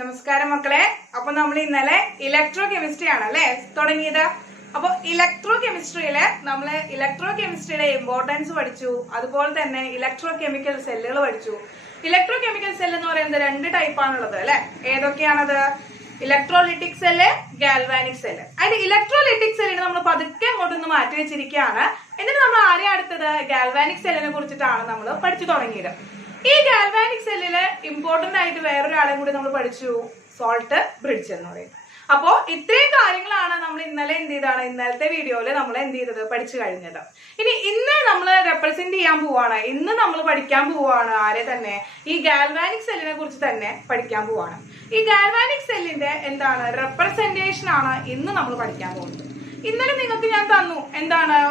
നമസ്കാരം മക്കളെ. അപ്പൊ നമ്മൾ ഇന്നലെ ഇലക്ട്രോ കെമിസ്ട്രി ആണല്ലേ തുടങ്ങിയത്. അപ്പൊ ഇലക്ട്രോ കെമിസ്ട്രിയില് നമ്മള് ഇലക്ട്രോ കെമിസ്ട്രിയുടെ ഇമ്പോർട്ടൻസ് പഠിച്ചു. അതുപോലെ തന്നെ ഇലക്ട്രോ കെമിക്കൽ സെല്ലുകൾ പഠിച്ചു. ഇലക്ട്രോ കെമിക്കൽ സെൽ എന്ന് പറയുന്നത് രണ്ട് ടൈപ്പാണുള്ളത് അല്ലെ. ഏതൊക്കെയാണത്? Electrolytic cell, galvanic cell. അതിന്റെ ഇലക്ട്രോലിറ്റിക് സെല്ലിന് നമ്മൾ പതുക്കെ അങ്ങോട്ടൊന്ന് മാറ്റി വെച്ചിരിക്കുകയാണ്. എന്നിട്ട് നമ്മൾ ആരെ അടുത്തത് ഗാൽവാനിക് സെല്ലിനെ കുറിച്ചിട്ടാണ് നമ്മൾ പഠിച്ചു തുടങ്ങിയത്. ഈ ഗാൽവാനിക് സെല്ലില് ഇമ്പോർട്ടന്റ് ആയിട്ട് വേറൊരാളെ കൂടി നമ്മൾ പഠിച്ചു, സോൾട്ട് ബ്രിഡ്ജ് എന്ന് പറയും. അപ്പോ ഇത്രയും കാര്യങ്ങളാണ് നമ്മൾ ഇന്നലെ ഇന്നലത്തെ വീഡിയോയില് നമ്മൾ പഠിച്ചു കഴിഞ്ഞത്. ഇന്ന് നമ്മൾ റെപ്രസെന്റ് ചെയ്യാൻ പോവാണ്. ഇന്ന് നമ്മൾ പഠിക്കാൻ പോവാണ് ആരെ തന്നെ, ഈ ഗാൽവാനിക് സെല്ലിനെ കുറിച്ച് തന്നെ പഠിക്കാൻ പോവാണ്. ഈ ഗാൽവാനിക് സെല്ലിന്റെ റെപ്രസെന്റേഷൻ ആണ് ഇന്ന് നമ്മൾ പഠിക്കാൻ പോകുന്നത്. ഇന്നലെ നിങ്ങൾക്ക് ഞാൻ തന്നു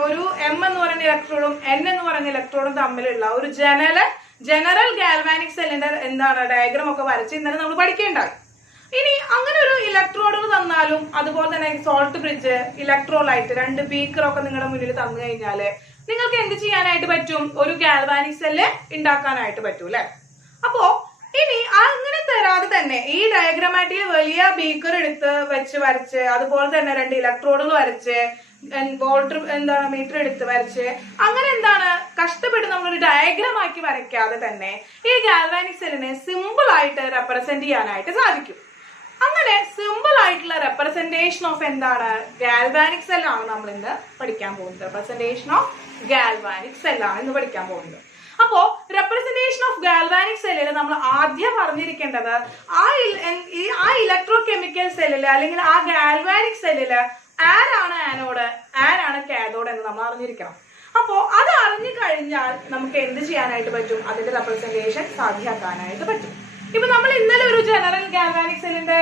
ഒരു M എന്ന് പറയുന്ന ഇലക്ട്രോഡും N എന്ന് പറയുന്ന ഇലക്ട്രോഡും തമ്മിലുള്ള ഒരു ജനറൽ ഗാൽവാനിക് സെല്ലിന്റെ ഡയഗ്രാം ഒക്കെ വരച്ച് ഇന്നലെ നമ്മൾ പഠിക്കേണ്ടായി. ഇനി അങ്ങനെ ഒരു ഇലക്ട്രോഡുകൾ തന്നാലും അതുപോലെ തന്നെ സോൾട്ട് ബ്രിഡ്ജ്, ഇലക്ട്രോലൈറ്റ്, രണ്ട് ബീക്കറൊക്കെ നിങ്ങളുടെ മുന്നിൽ തന്നു കഴിഞ്ഞാല് നിങ്ങൾക്ക് എന്ത് ചെയ്യാനായിട്ട് പറ്റും? ഒരു ഗാൽവാനിക് സെല്ല് ഉണ്ടാക്കാനായിട്ട് പറ്റൂ അല്ലെ. അപ്പോ ഇനി അങ്ങനെ തരാതെ തന്നെ ഈ ഡയഗ്രമാറ്റിൽ വലിയ ബീക്കർ എടുത്ത് വെച്ച് വരച്ച്, അതുപോലെ തന്നെ രണ്ട് ഇലക്ട്രോഡുകൾ വരച്ച്, വോൾട്ട് മീറ്റർ എടുത്ത് വരച്ച്, അങ്ങനെ കഷ്ടപ്പെട്ട് നമ്മളൊരു ഡയഗ്രാം ആക്കി വരയ്ക്കാതെ തന്നെ ഈ ഗാൽവാനിക് സെല്ലിനെ സിമ്പിൾ ആയിട്ട് റെപ്രസെന്റ് ചെയ്യാനായിട്ട് സാധിക്കും. അങ്ങനെ സിമ്പിൾ ആയിട്ടുള്ള റെപ്രസെന്റേഷൻ ഓഫ് ഗാൽവാനിക് സെൽ ആണ് നമ്മൾ ഇന്ന് പഠിക്കാൻ പോകുന്നത്. റെപ്രസെന്റേഷൻ ഓഫ് ഗാൽവാനിക് സെൽ ആണ് ഇന്ന് പഠിക്കാൻ പോകുന്നത്. അപ്പോ റെപ്രസെന്റേഷൻ ഓഫ് ഗാൽവാനിക് സെല്ലിൽ നമ്മൾ ആദ്യം പറഞ്ഞിരിക്കേണ്ടത് ആ ഇലക്ട്രോ കെമിക്കൽ സെല്ലില് അല്ലെങ്കിൽ ആ ഗാൽവാനിക് സെല്ലില് ആരാണ് ആനോഡ്, ആരാണ് കാഥോഡ് എന്ന് നമ്മൾ അറിഞ്ഞിരിക്കണം. അപ്പോ അത് അറിഞ്ഞു കഴിഞ്ഞാൽ നമുക്ക് എന്ത് ചെയ്യാനായിട്ട് പറ്റും? അതിന്റെ റെപ്രസെന്റേഷൻ സാധ്യമാക്കാനായിട്ട് പറ്റും. ഇപ്പൊ നമ്മൾ ഇന്നലെ ഒരു ജനറൽ ഗാൽവാനിക് സെല്ലിന്റെ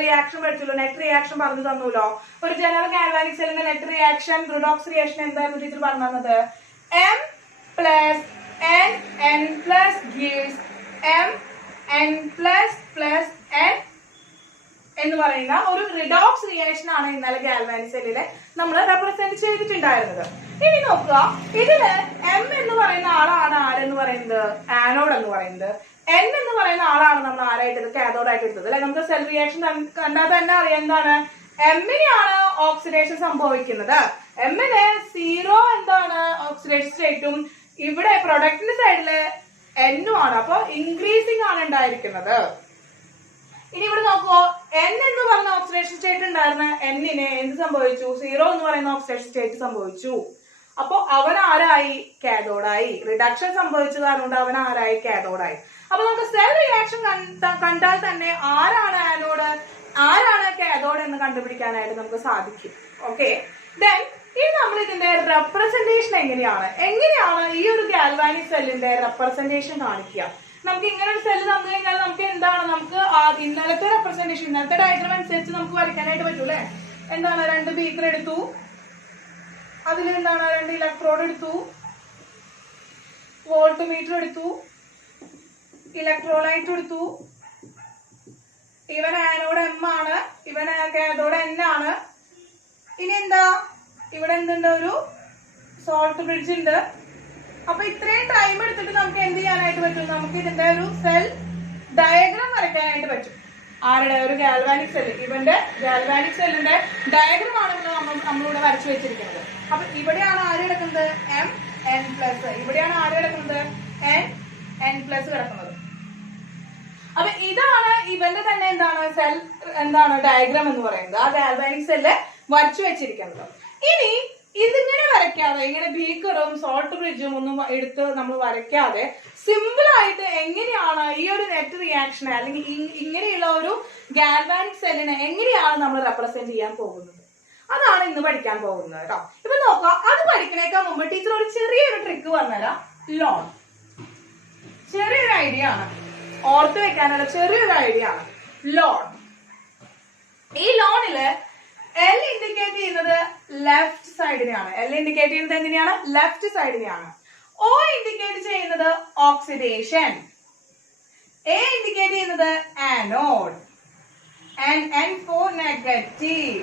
റിയാക്ഷൻ പഠിച്ചല്ലോ, നെറ്റ് റിയാക്ഷൻ പറഞ്ഞു തന്നൂലോ. ഒരു ജനറൽ ഗാൽവാനിക് സെല്ലിന്റെ നെറ്റ് റിയാക്ഷൻ, റിഡോക്സ് റിയാക്ഷൻ എന്തായിരുന്നു ടീച്ചർ പറഞ്ഞു തന്നത്? M plus N plus gives M plus N എന്ന് പറയുന്ന ഒരു റിഡോക്സ് റിയാക്ഷൻ ആണ് ഇന്നലെ ഗാൽവാനിക് സെല്ലിലെ നമ്മൾ റെപ്രസെന്റ് ചെയ്തിട്ടുണ്ടായിരുന്നത്. ഇനി നോക്കുക, ഇതില് M എന്ന് പറയുന്ന ആളാണ് ആരെന്ന് പറയുന്നത്? ആനോഡ് എന്ന് പറയുന്നത്. N എന്ന് പറയുന്ന ആളാണ് നമ്മൾ ആരായിട്ട് കാഥോഡ് ആയിട്ട് എടുത്തത് അല്ലെ. നമുക്ക് സെൽ റിയാക്ഷൻ കണ്ടാൽ തന്നെ അറിയാം എമ്മിനെയാണ് ഓക്സിഡേഷൻ സംഭവിക്കുന്നത്. എമ്മിന് 0 ഓക്സിഡേഷൻ സ്റ്റേറ്റും ഇവിടെ പ്രൊഡക്റ്റിന്റെ സൈഡില് N ആണ്. അപ്പൊ ഇൻക്രീസിംഗ് ആണ് ഉണ്ടായിരിക്കുന്നത്. ഇനി ഇവിടെ നോക്കുവോ, N എന്ന് പറഞ്ഞ ഓക്സിഡേഷൻ സ്റ്റേറ്റ് ഉണ്ടായിരുന്ന N-ന് എന്ത് സംഭവിച്ചു? 0 എന്ന് പറയുന്ന ഓക്സിഡേഷൻ സ്റ്റേറ്റ് സംഭവിച്ചു. അപ്പൊ അവൻ ആരായി? കാഥോഡായി. റിഡക്ഷൻ സംഭവിച്ചത് കൊണ്ട് അവൻ ആരായി? കാഥോഡായി. അപ്പൊ നമുക്ക് സെൽ റിയാക്ഷൻ കണ്ടാൽ തന്നെ ആരാണ് ആനോഡ്, ആരാണ് കാഥോഡ് എന്ന് കണ്ടുപിടിക്കാനായിട്ട് നമുക്ക് സാധിക്കും. ഓക്കെ, ദെൻ ഇനി നമ്മൾ ഇതിന്റെ റെപ്രസെന്റേഷൻ എങ്ങനെയാണ് ഈ ഒരു ഗാൽവാനിക് സെല്ലിന്റെ റെപ്രസെന്റേഷൻ കാണിക്കുക? നമുക്ക് ഇങ്ങനെ ഒരു സെല്ല് തന്നു കഴിഞ്ഞാൽ നമുക്ക് നമുക്ക് ഇന്നലത്തെ റെപ്രസെന്റേഷൻ, ഇന്നലത്തെ ഡയഗ്രാം അനുസരിച്ച് നമുക്ക് വരയ്ക്കാനായിട്ട് പറ്റൂലേ. രണ്ട് ബീക്കർ എടുത്തു, അതിൽ രണ്ട് ഇലക്ട്രോഡ് എടുത്തു, വോൾട്ട് മീറ്റർ എടുത്തു, ഇലക്ട്രോലൈറ്റ് എടുത്തു. ഇവൻ ആനോഡ് M ആണ്, ഇവൻ കാഥോഡ് N ആണ്. ഇനി ഇവിടെ ഒരു സോൾട്ട് ബ്രിഡ്ജ് ഉണ്ട്. അപ്പൊ ഇത്രയും ടൈം എടുത്തിട്ട് നമുക്ക് എന്ത് ചെയ്യാനായിട്ട് പറ്റും? നമുക്ക് ഇതിന്റെ ഒരു സെൽ ഡയഗ്രാം വരയ്ക്കാനായിട്ട് പറ്റും. ആരുടെ? ഒരു ഗാൽവാനിക് സെല്ല്. ഇവന്റെ ഗാൽവാനിക് സെല്ലിന്റെ ഡയഗ്രാം ആണ് നമ്മളിവിടെ വരച്ചു വെച്ചിരിക്കുന്നത്. അപ്പൊ ഇവിടെയാണ് ആര് കിടക്കുന്നത്? M N+. ഇവിടെയാണ് ആര് കിടക്കുന്നത്? N കിടക്കുന്നത്. അപ്പൊ ഇതാണ് ഇവന്റെ തന്നെ സെൽ ഡയഗ്രാം എന്ന് പറയുന്നത്. ആ ഗാൽവാനിക് സെല്ല് വരച്ചു വെച്ചിരിക്കുന്നത്. ഇനി ഇതിങ്ങനെ വരയ്ക്കാതെ, ഇങ്ങനെ ബീക്കറും സോൾട്ട് ബ്രിഡ്ജും ഒന്നും എടുത്ത് നമ്മൾ വരയ്ക്കാതെ സിമ്പിൾ ആയിട്ട് എങ്ങനെയാണ് ഈ ഒരു നെറ്റ് റിയാക്ഷനെ അല്ലെങ്കിൽ ഇങ്ങനെയുള്ള ഒരു ഗാൽവാനിക് സെല്ലിനെ എങ്ങനെയാണ് നമ്മൾ റെപ്രസെന്റ് ചെയ്യാൻ പോകുന്നത്? അതാണ് ഇന്ന് പഠിക്കാൻ പോകുന്നത് കേട്ടോ. ഇപ്പൊ നോക്കാം, അത് പഠിക്കണേക്കാൾ മുമ്പ് ടീച്ചർ ഒരു ചെറിയൊരു ട്രിക്ക് പറഞ്ഞുതരാം. ലോൺ, ചെറിയൊരു ഐഡിയ ആണ്, ഓർത്ത് വെക്കാനുള്ള ചെറിയൊരു ഐഡിയ ആണ് ലോൺ. ഈ ലോണില് L ഇൻഡിക്കേറ്റ് ചെയ്യുന്നത് ലെഫ്റ്റ് സൈഡിനെയാണ്. L ഇൻഡിക്കേറ്റ് ചെയ്യുന്നത് എങ്ങനെയാണ്? ലെഫ്റ്റ് സൈഡിനെയാണ്. O ഇൻഡിക്കേറ്റ് ചെയ്യുന്നത് ഓക്സിഡേഷൻ, A ഇൻഡിക്കേറ്റ് ചെയ്യുന്നത് ആനോഡ്, N for നെഗറ്റീവ്.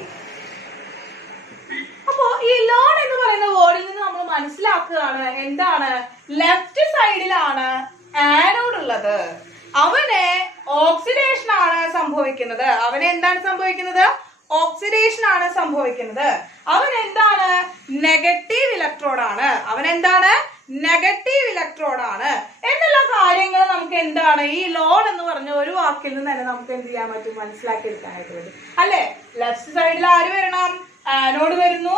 അപ്പോ ഈ ലോൺ എന്ന് പറയുന്ന വേർഡിൽ നിന്ന് നമ്മൾ മനസ്സിലാക്കുകയാണ് ലെഫ്റ്റ് സൈഡിലാണ് ആനോഡ് ഉള്ളത്. അവന് ഓക്സിഡേഷൻ ആണ് സംഭവിക്കുന്നത്? അവന് എന്താണ് സംഭവിക്കുന്നത്? ഓക്സിഡേഷൻ ആണ് സംഭവിക്കുന്നത്. അവൻ എന്താണ്? നെഗറ്റീവ് ഇലക്ട്രോഡാണ്. അവൻ എന്താണ്? നെഗറ്റീവ് ഇലക്ട്രോഡാണ് എന്നുള്ള കാര്യങ്ങൾ നമുക്ക് എന്താണ് ഈ ലോഡ് എന്ന് പറഞ്ഞ ഒരു വാക്കിൽ നിന്ന് തന്നെ നമുക്ക് എന്ത് ചെയ്യാൻ പറ്റും? മനസ്സിലാക്കി എടുക്കാനായിട്ട് പറ്റും അല്ലെ? ലെഫ്റ്റ് സൈഡിൽ ആര് വരണം? ആനോഡ് വരുന്നു.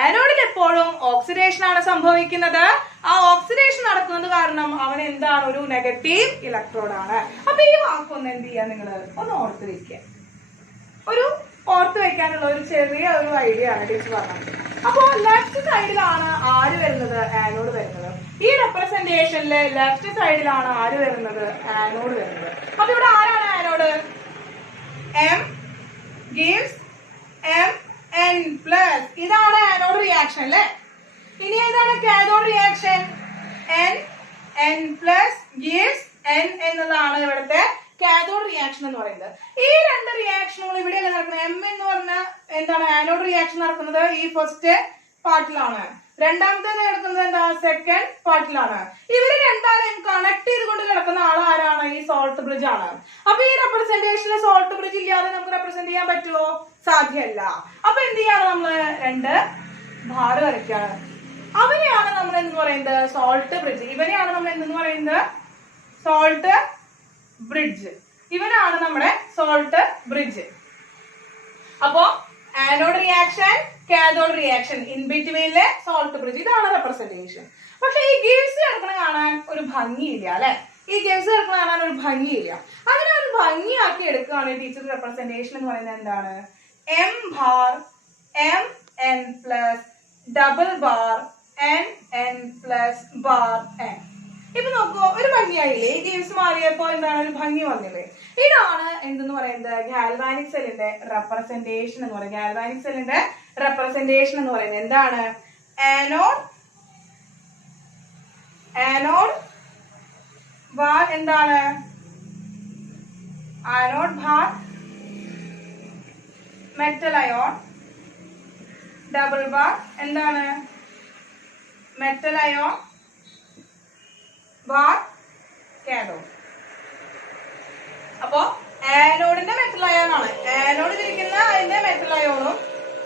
ആനോഡിൽ എപ്പോഴും ഓക്സിഡേഷൻ ആണ് സംഭവിക്കുന്നത്. ആ ഓക്സിഡേഷൻ നടക്കുന്നത് കാരണം അവൻ എന്താണ്? ഒരു നെഗറ്റീവ് ഇലക്ട്രോഡാണ്. അപ്പൊ ഈ വാക്കൊന്ന് എന്ത് ചെയ്യാ? നിങ്ങൾ ഒന്ന് ഓർത്ത് വെക്കുക. ഒരു ഓർത്ത് വെക്കാനുള്ള ഒരു ചെറിയ ഒരു ഐഡിയ ആണ് ടീച്ചർ പറഞ്ഞത്. അപ്പോ ലെഫ്റ്റ് സൈഡിലാണ് ആര് വരുന്നത്? ആനോഡ് വരുന്നത്. ഈ റെപ്രസെന്റേഷനിലെ ലെഫ്റ്റ് സൈഡിലാണ് ആര് വരുന്നത്? ആനോഡ് വരുന്നത്. അപ്പൊ ഇവിടെ ആരാണ് ആനോഡ്? M gives Mn+. ഇതാണ് ആനോഡ് റിയാക്ഷൻ അല്ലെ? ഇനി ഏതാണ് cathode reaction? N+, gives N എന്നതാണ് ഇവിടുത്തെ കാഥോഡ് റിയാക്ഷൻ എന്ന് പറയുന്നത്. ഈ രണ്ട് റിയാക്ഷനുകൾ ഇവിടെയല്ല നടക്കുന്നത്. എം എന്ന് പറഞ്ഞ എന്താണ് ആനോഡ് റിയാക്ഷൻ നടക്കുന്നത് ഈ ഫസ്റ്റ് പാർട്ടിലാണ്. രണ്ടാമത്തെ നടക്കുന്നത് എന്താ? സെക്കൻഡ് പാർട്ടിലാണ്. ഇവര് രണ്ടാളും കണക്ട് ചെയ്തുകൊണ്ട് കിടക്കുന്ന ആളാരാണ്? ഈ സോൾട്ട് ബ്രിഡ്ജ് ആണ്. അപ്പൊ ഈ റെപ്രസെന്റേഷനിൽ സോൾട്ട് ബ്രിഡ്ജ് ഇല്ലാതെ നമുക്ക് റെപ്രസെന്റ് ചെയ്യാൻ പറ്റുമോ? സാധ്യമല്ല. അപ്പൊ എന്ത് ചെയ്യാണ്? നമ്മള് രണ്ട് ഭാര വരയ്ക്കാണ്. അവനെയാണ് നമ്മൾ എന്ന് പറയുന്നത് സോൾട്ട് ബ്രിഡ്ജ്. ഇവനെയാണ് നമ്മൾ എന്തെന്ന് പറയുന്നത്? Salt bridge. ഇവനാണ് നമ്മുടെ സോൾട്ട് ബ്രിഡ്ജ്. അപ്പോ anode reaction, cathode reaction, in ബിറ്റ്വീനിലെ സോൾട്ട് ബ്രിഡ്ജ്. ഇതാണ് റെപ്രസെന്റേഷൻ. പക്ഷെ ഈ ഗിവ്സ് കിടക്കണ കാണാൻ ഒരു ഭംഗിയില്ല അല്ലെ? ഈ ഗിവ്സ് കിടക്കണ കാണാൻ ഒരു ഭംഗിയില്ല. അങ്ങനെ ഒരു ഭംഗിയാക്കി എടുക്കുകയാണ് ടീച്ചർ റെപ്രസെന്റേഷൻ എന്ന് പറയുന്നത് എന്താണ്? M bar Mn+, double bar Nn+ bar N. ഇപ്പൊ നോക്കൂ, ഒരു ഭംഗിയായില്ലേ? ഈ ഗിവ്സ് മാറിയപ്പോ എന്താണ്? ഒരു ഭംഗി വന്നില്ലേ? ഇതാണ് എന്തെന്ന് പറയുന്നത്? ഗാൽവാനിക് സെല്ലിന്റെ റെപ്രസെന്റേഷൻ എന്ന് പറയുന്നത്. ഗാൽവാനിക് സെല്ലിന്റെ റെപ്രസെന്റേഷൻ എന്ന് പറയുന്നത് എന്താണ്? ആനോഡ് ബാർ എന്താണ്? Anode bar metal ion, double bar എന്താണ്? Metal ion bar cathode. അപ്പോ ആനോഡിന്റെ മെറ്റൽ അയോൺ ആണ്. ആനോഡിൽ ഇരിക്കുന്ന അതിന്റെ മെറ്റൽ അയോണും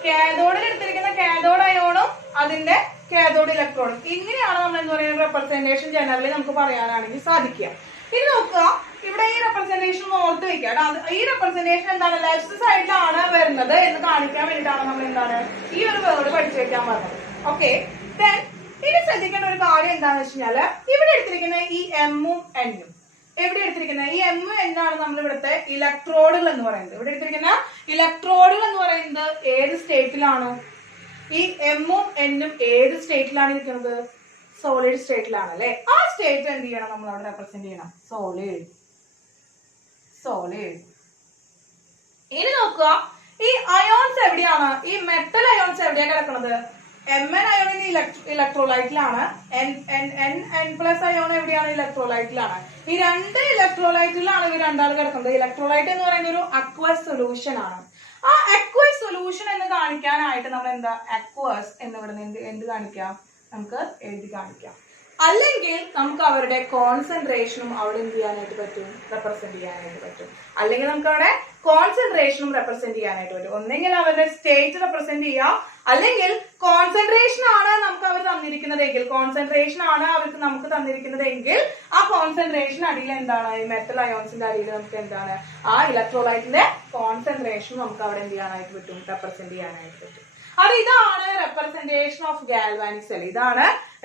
കാഥോഡിൽ എടുത്തിരിക്കുന്ന കാഥോഡ് അയോണും അതിന്റെ കാഥോഡ് ഇലക്ട്രോണും. ഇങ്ങനെയാണ് നമ്മൾ എന്ന് പറയുന്ന റെപ്രസെന്റേഷൻ ജനറലി നമുക്ക് പറയാനാണെങ്കിൽ സാധിക്കുക. ഇനി നോക്കുക, ഇവിടെ ഈ റെപ്രസെന്റേഷൻ ഓർത്ത് വെക്കുക. ഈ റെപ്രസെന്റേഷൻ എന്താണ്? ലെഫ്റ്റ് സൈഡിലാണ് വരുന്നത് എന്ന് കാണിക്കാൻ വേണ്ടിയിട്ടാണ് നമ്മൾ എന്താണ് ഈ ഒരു വേർഡ് പഠിച്ചു വെക്കാൻ പറഞ്ഞത്. ഓക്കെ, ദെൻ ഇനി ശ്രദ്ധിക്കേണ്ട ഒരു കാര്യം എന്താണെന്ന് വെച്ച് കഴിഞ്ഞാല് ഇവിടെ എടുത്തിരിക്കുന്ന ഈ എമ്മും എന്നും എവിടെ എടുത്തിരിക്കുന്നത്? ഈ എം എന്നാണ് നമ്മൾ ഇവിടുത്തെ ഇലക്ട്രോഡുകൾ എന്ന് പറയുന്നത്. ഇവിടെ എടുത്തിരിക്കുന്ന ഇലക്ട്രോഡുകൾ എന്ന് പറയുന്നത് ഏത് സ്റ്റേറ്റിലാണ്? ഈ എമ്മും എന്നും ഏത് സ്റ്റേറ്റിലാണ് ഇരിക്കുന്നത്? സോളിഡ് സ്റ്റേറ്റിലാണ് അല്ലെ? ആ സ്റ്റേറ്റ് എന്ത് ചെയ്യണം? നമ്മൾ അവിടെ റെപ്രസെന്റ് ചെയ്യണം. സോളിഡ്. ഇനി നോക്കുക, ഈ അയോൺസ് എവിടെയാണ്? ഈ മെറ്റൽ അയോൺസ് എവിടെയാണ് കിടക്കുന്നത്? Mn അയോൺ ഇലക്ട്രോലൈറ്റിലാണ്. N+ അയോൺ എവിടെയാണ്? ഇലക്ട്രോലൈറ്റിലാണ്. ഈ രണ്ട് ഇലക്ട്രോലൈറ്റിലാണ് ഇവർ രണ്ടാൾ കിടക്കുന്നത്. ഇലക്ട്രോലൈറ്റ് എന്ന് പറയുന്ന ഒരു അക്വസ് സൊല്യൂഷൻ ആണ്. ആ അക്വസ് സൊല്യൂഷൻ എന്ന് കാണിക്കാനായിട്ട് നമ്മൾ എന്താ അക്വസ് എന്നിവിടെ എന്ത് കാണിക്കാം? നമുക്ക് എഴുതി കാണിക്കാം. അല്ലെങ്കിൽ നമുക്ക് അവരുടെ കോൺസെൻട്രേഷനും അവിടെ എന്ത് ചെയ്യാനായിട്ട് പറ്റും? റെപ്രസെന്റ് ചെയ്യാനായിട്ട് പറ്റും. അല്ലെങ്കിൽ നമുക്ക് അവിടെ കോൺസെൻട്രേഷനും റെപ്രസെന്റ് ചെയ്യാനായിട്ട് പറ്റും. ഒന്നെങ്കിൽ അവരുടെ സ്റ്റേറ്റ് റെപ്രസെന്റ് ചെയ്യാം, അല്ലെങ്കിൽ കോൺസെൻട്രേഷൻ ആണ് നമുക്ക് അവർ തന്നിരിക്കുന്നതെങ്കിൽ നമുക്ക് തന്നിരിക്കുന്നതെങ്കിൽ ആ കോൺസെൻട്രേഷൻ അടിയിൽ എന്താണ്? ഈ മെറ്റൽ അയോൺസിന്റെ അടിയിൽ നമുക്ക് എന്താണ്? ആ ഇലക്ട്രോലൈറ്റിന്റെ കോൺസെൻട്രേഷൻ നമുക്ക് അവിടെ എന്ത് ചെയ്യാനായിട്ട് പറ്റും? റെപ്രസെന്റ് ചെയ്യാനായിട്ട് പറ്റും. അത് ഇതാണ് റെപ്രസെന്റേഷൻ ഓഫ് ഗാൽവാനിക് സെൽ. ഇതാണ്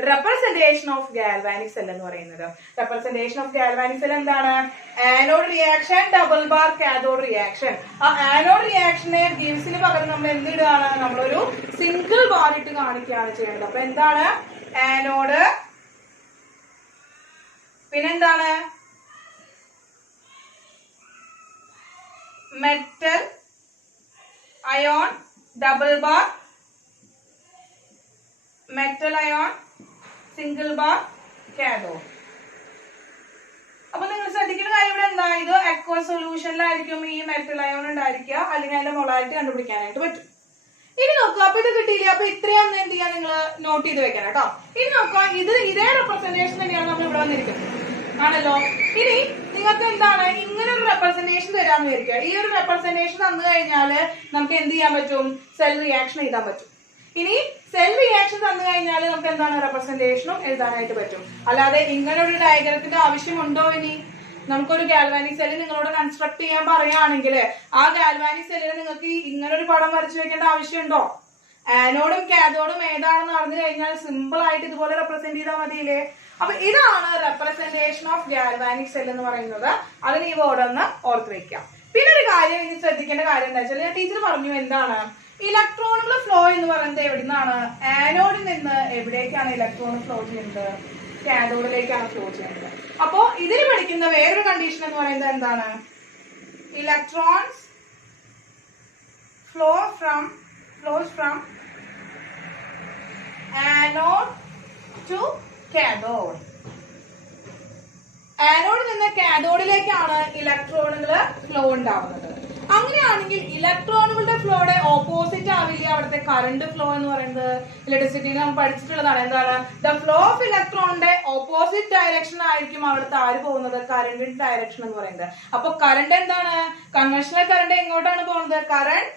റെപ്രസെന്റേഷൻ ഓഫ് ഗാൽവാനിക് സെൽ എന്ന് പറയുന്നത്. റെപ്രസെന്റേഷൻ ഓഫ് ഗാൽവാനിക് സെൽ എന്താണ്? Anode reaction, double bar cathode reaction. ആ ആനോഡ് റിയാക്ഷനെ ഗിവ്സിന് പകരം നമ്മൾ എന്തിടുകയാണ്? നമ്മളൊരു സിംഗിൾ ബാർ ഇട്ട് കാണിക്കുകയാണ് ചെയ്യുന്നത്. അപ്പൊ എന്താണ്? ആനോഡ്, പിന്നെന്താണ്? Metal ion, double bar metal ion, single bar cathode. അപ്പൊ നിങ്ങൾ ശ്രദ്ധിക്കുന്ന കാര്യം ഇവിടെ എന്താ? ഇത് അക്വസ് സൊല്യൂഷനിലായിരിക്കും ഈ മെറ്റൽ അയോൺ ഉണ്ടായിരിക്കുക, അല്ലെങ്കിൽ അതിന്റെ മൊളാരിറ്റി കണ്ടുപിടിക്കാനായിട്ട് പറ്റും. ഇനി നോക്കുക, അപ്പൊ ഇത് കിട്ടിയില്ല. അപ്പൊ ഇത്രയും എന്ത് ചെയ്യാൻ നിങ്ങൾ നോട്ട് ചെയ്ത് വെക്കണം കേട്ടോ. ഇനി നോക്കുക, ഇതേ റെപ്രസെന്റേഷൻ തന്നെയാണ് നമ്മൾ ഇവിടെ വന്നിരിക്കുന്നത് ആണല്ലോ. ഇനി നിങ്ങൾക്ക് എന്താണ് ഇങ്ങനെ ഒരു റെപ്രസെന്റേഷൻ തരാന്ന് വിചാരിക്കുക. ഈ ഒരു റെപ്രസെന്റേഷൻ തന്നു കഴിഞ്ഞാല് നമുക്ക് എന്ത് ചെയ്യാൻ പറ്റും? സെൽ റിയാക്ഷൻ എഴുതാൻ പറ്റും. ഇനി സെൽ റിയാക്ഷൻ തന്നു കഴിഞ്ഞാൽ നമുക്ക് എന്താണ് റെപ്രസെന്റേഷനും എഴുതാനായിട്ട് പറ്റും. അല്ലാതെ ഇങ്ങനെ ഒരു ഡയഗ്രത്തിന്റെ ആവശ്യമുണ്ടോ? ഇനി നമുക്കൊരു ഗാൽവാനിക് സെല്ല് നിങ്ങളോട് കൺസ്ട്രക്ട് ചെയ്യാൻ പറയുകയാണെങ്കിൽ ആ ഗാൽവാനിക് സെല്ലിന് നിങ്ങൾക്ക് ഇങ്ങനെ ഒരു പടം വരച്ചു വെക്കേണ്ട ആവശ്യമുണ്ടോ? ആനോഡും കാഥോഡും ഏതാണെന്ന് അറിഞ്ഞു കഴിഞ്ഞാൽ സിമ്പിൾ ആയിട്ട് ഇതുപോലെ റെപ്രസെന്റ് ചെയ്താൽ മതിയില്ലേ? അപ്പൊ ഇതാണ് റെപ്രസെന്റേഷൻ ഓഫ് ഗാൽവാനിക് സെൽ എന്ന് പറയുന്നത്. അതിന് ഈ വേർഡ് ഒന്ന് ഓർത്ത് വെക്കാം. പിന്നെ ഒരു കാര്യം ഇനി ശ്രദ്ധിക്കേണ്ട കാര്യം എന്താ വെച്ചാൽ ടീച്ചർ പറഞ്ഞു എന്താണ് ഇലക്ട്രോണുകളുടെ ഫ്ലോ എന്ന് പറയുന്നത് എവിടുന്നാണ്? ആനോഡിൽ നിന്ന് എവിടേക്കാണ് ഇലക്ട്രോൺ ഫ്ലോ ചെയ്യുന്നത്? കാഥോഡിലേക്കാണ് ഫ്ലോ ചെയ്യുന്നത്. അപ്പോ ഇതിൽ പഠിക്കുന്ന വേറൊരു കണ്ടീഷൻ എന്ന് പറയുന്നത് എന്താണ്? Electrons flows from anode to cathode. ആനോഡിൽ നിന്ന് കാഥോഡിലേക്കാണ് ഇലക്ട്രോണുകൾ ഫ്ലോ ഉണ്ടാവുന്നത്. അങ്ങനെയാണെങ്കിൽ ഇലക്ട്രോണുകളുടെ ഫ്ലോയുടെ ഓപ്പോസിറ്റ് ആവില്ല അവിടുത്തെ കറണ്ട് ഫ്ലോ എന്ന് പറയുന്നത്? ഇലക്ട്രിസിറ്റിയിൽ നമ്മൾ പഠിച്ചിട്ടുള്ളതാണ്. എന്താണ്? ദ ഫ്ലോ ഓഫ് ഇലക്ട്രോണിന്റെ ഓപ്പോസിറ്റ് ഡയറക്ഷൻ ആയിരിക്കും അവിടുത്തെ ആര് പോകുന്നത്? കറണ്ടിന്റെ ഡയറക്ഷൻ എന്ന് പറയുന്നത്. അപ്പൊ കറണ്ട് എന്താണ്? കൺവെൻഷണൽ കറണ്ട് എങ്ങോട്ടാണ് പോകുന്നത്? കറണ്ട്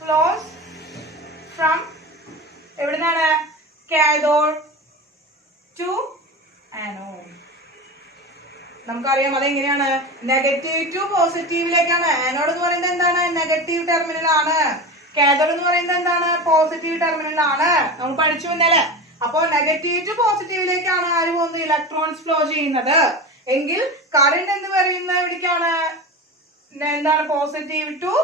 ഫ്ലോസ് ഫ്രം എവിടുന്നാണ്? Cathode to anode. നമുക്കറിയാം അതെങ്ങനെയാണ്? Negative to പോസിറ്റീവിലേക്കാണ്. ആനോഡ് എന്ന് പറയുന്നത് എന്താണ്? നെഗറ്റീവ് ടെർമിനൽ ആണ്. കാഥോഡ് എന്ന് പറയുന്നത് എന്താണ്? പോസിറ്റീവ് ടെർമിനൽ ആണ്. നമ്മൾ പഠിച്ചു ഇന്നലെ. അപ്പോ നെഗറ്റീവ് ടു പോസിറ്റീവിലേക്കാണ് ആര് പോകുന്നത്? ഇലക്ട്രോൺസ് ഫ്ലോ ചെയ്യുന്നത്. എങ്കിൽ കറണ്ട് എന്ന് പറയുന്നത് എവിടേക്കാണ്? എന്താണ്? പോസിറ്റീവ് ടു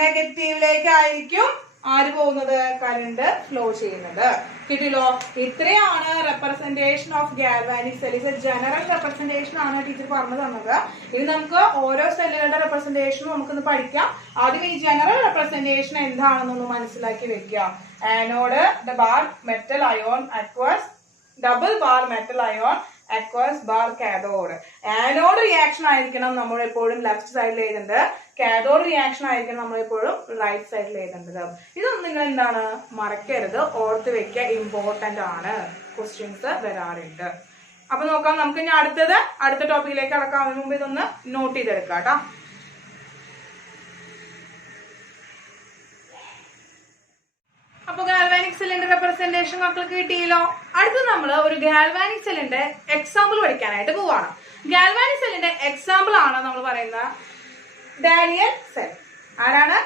നെഗറ്റീവിലേക്കായിരിക്കും ആര് പോകുന്നത്? കറണ്ട് ഫ്ലോ ചെയ്യുന്നത്. കിട്ടില്ലോ? ഇത്രയാണ് representation of galvanic cell. General representation ആണ് ടീച്ചർ പറഞ്ഞു തന്നത്. ഇനി നമുക്ക് ഓരോ സെല്ലുകളുടെ റെപ്രസെന്റേഷനും നമുക്കൊന്ന് പഠിക്കാം. ആദ്യം ഈ ജനറൽ റെപ്രസെന്റേഷൻ എന്താണെന്നൊന്ന് മനസ്സിലാക്കി വെക്കാം. Anode bar metal ion aqueous double bar metal ion aqueous bar cathode. Anode reaction ആയിരിക്കണം നമ്മൾ എപ്പോഴും ലെഫ്റ്റ് സൈഡിൽ എഴുതേണ്ടത്. കാഥോഡ് റിയാക്ഷൻ ആയിരിക്കണം നമ്മൾ എപ്പോഴും റൈറ്റ് സൈഡിൽ എഴുതേണ്ടത്. ഇതൊന്നും നിങ്ങൾ എന്താണ് മറക്കരുത്, ഓർത്ത് വെക്കുക. ഇമ്പോർട്ടന്റ് ആണ്, ക്വസ്റ്റ്യൻസ് വരാറുണ്ട്. അപ്പൊ നോക്കാം. നമുക്ക് ഇനി അടുത്ത ടോപ്പിക്കിലേക്ക് കടക്കാൻ മുമ്പ് ഇതൊന്ന് നോട്ട് ചെയ്തെടുക്കാം കേട്ടോ. അപ്പൊ ഗാൽവാനിക് സെല്ലിന്റെ റെപ്രസെന്റേഷൻ മക്കൾക്ക് കിട്ടിയല്ലോ. അടുത്ത് നമ്മൾ ഒരു ഗാൽവാനിക് സെല്ലിന്റെ എക്സാമ്പിൾ പഠിക്കാനായിട്ട് പോവാണ്. ഗാൽവാനിക് സെല്ലിന്റെ എക്സാമ്പിൾ ആണ് നമ്മൾ പറയുന്ന ഡാനിയൽ സെൽ. ആരാണ്?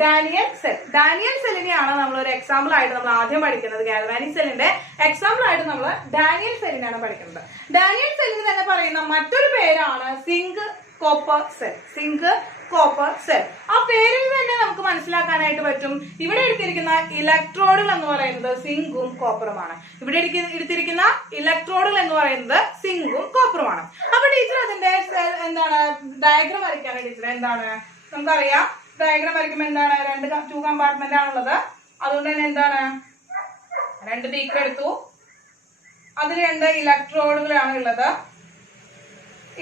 Daniel cell. ഡാനിയൽ സെല്ലിനെയാണ് നമ്മൾ ഒരു എക്സാമ്പിൾ ആയിട്ട് നമ്മൾ ആദ്യം പഠിക്കുന്നത്. ഗാൽവാനിക് സെല്ലിന്റെ എക്സാമ്പിൾ ആയിട്ട് നമ്മൾ ഡാനിയൽ സെല്ലിനെയാണ് പഠിക്കുന്നത്. ഡാനിയൽ സെല്ലിന് തന്നെ പറയുന്ന മറ്റൊരു പേരാണ് zinc copper cell. Zinc copper cell. ആ പേരിൽ തന്നെ നമുക്ക് മനസ്സിലാക്കാനായിട്ട് പറ്റും. ഇവിടെ എടുത്തിരിക്കുന്ന ഇലക്ട്രോഡുകൾ എന്ന് പറയുന്നത് സിങ്കും കോപ്പറുമാണ്. ഇവിടെ എടുത്തിരിക്കുന്ന ഇലക്ട്രോഡുകൾ എന്ന് പറയുന്നത് സിങ്കും കോപ്പറുമാണ്. അപ്പൊ ടീച്ചർ അതിന്റെ എന്താണ് ഡയഗ്രം വരയ്ക്കാണ്. ടീച്ചർ എന്താണ് നമുക്കറിയാം, ഡയഗ്രം വരയ്ക്കുമ്പോൾ എന്താണ്? ടു കമ്പാർട്ട്മെന്റ് ആണുള്ളത്. അതുകൊണ്ട് തന്നെ എന്താണ്? 2 ബീക്കർ എടുത്തു. അതിൽ 2 ഇലക്ട്രോഡുകളാണ് ഉള്ളത്.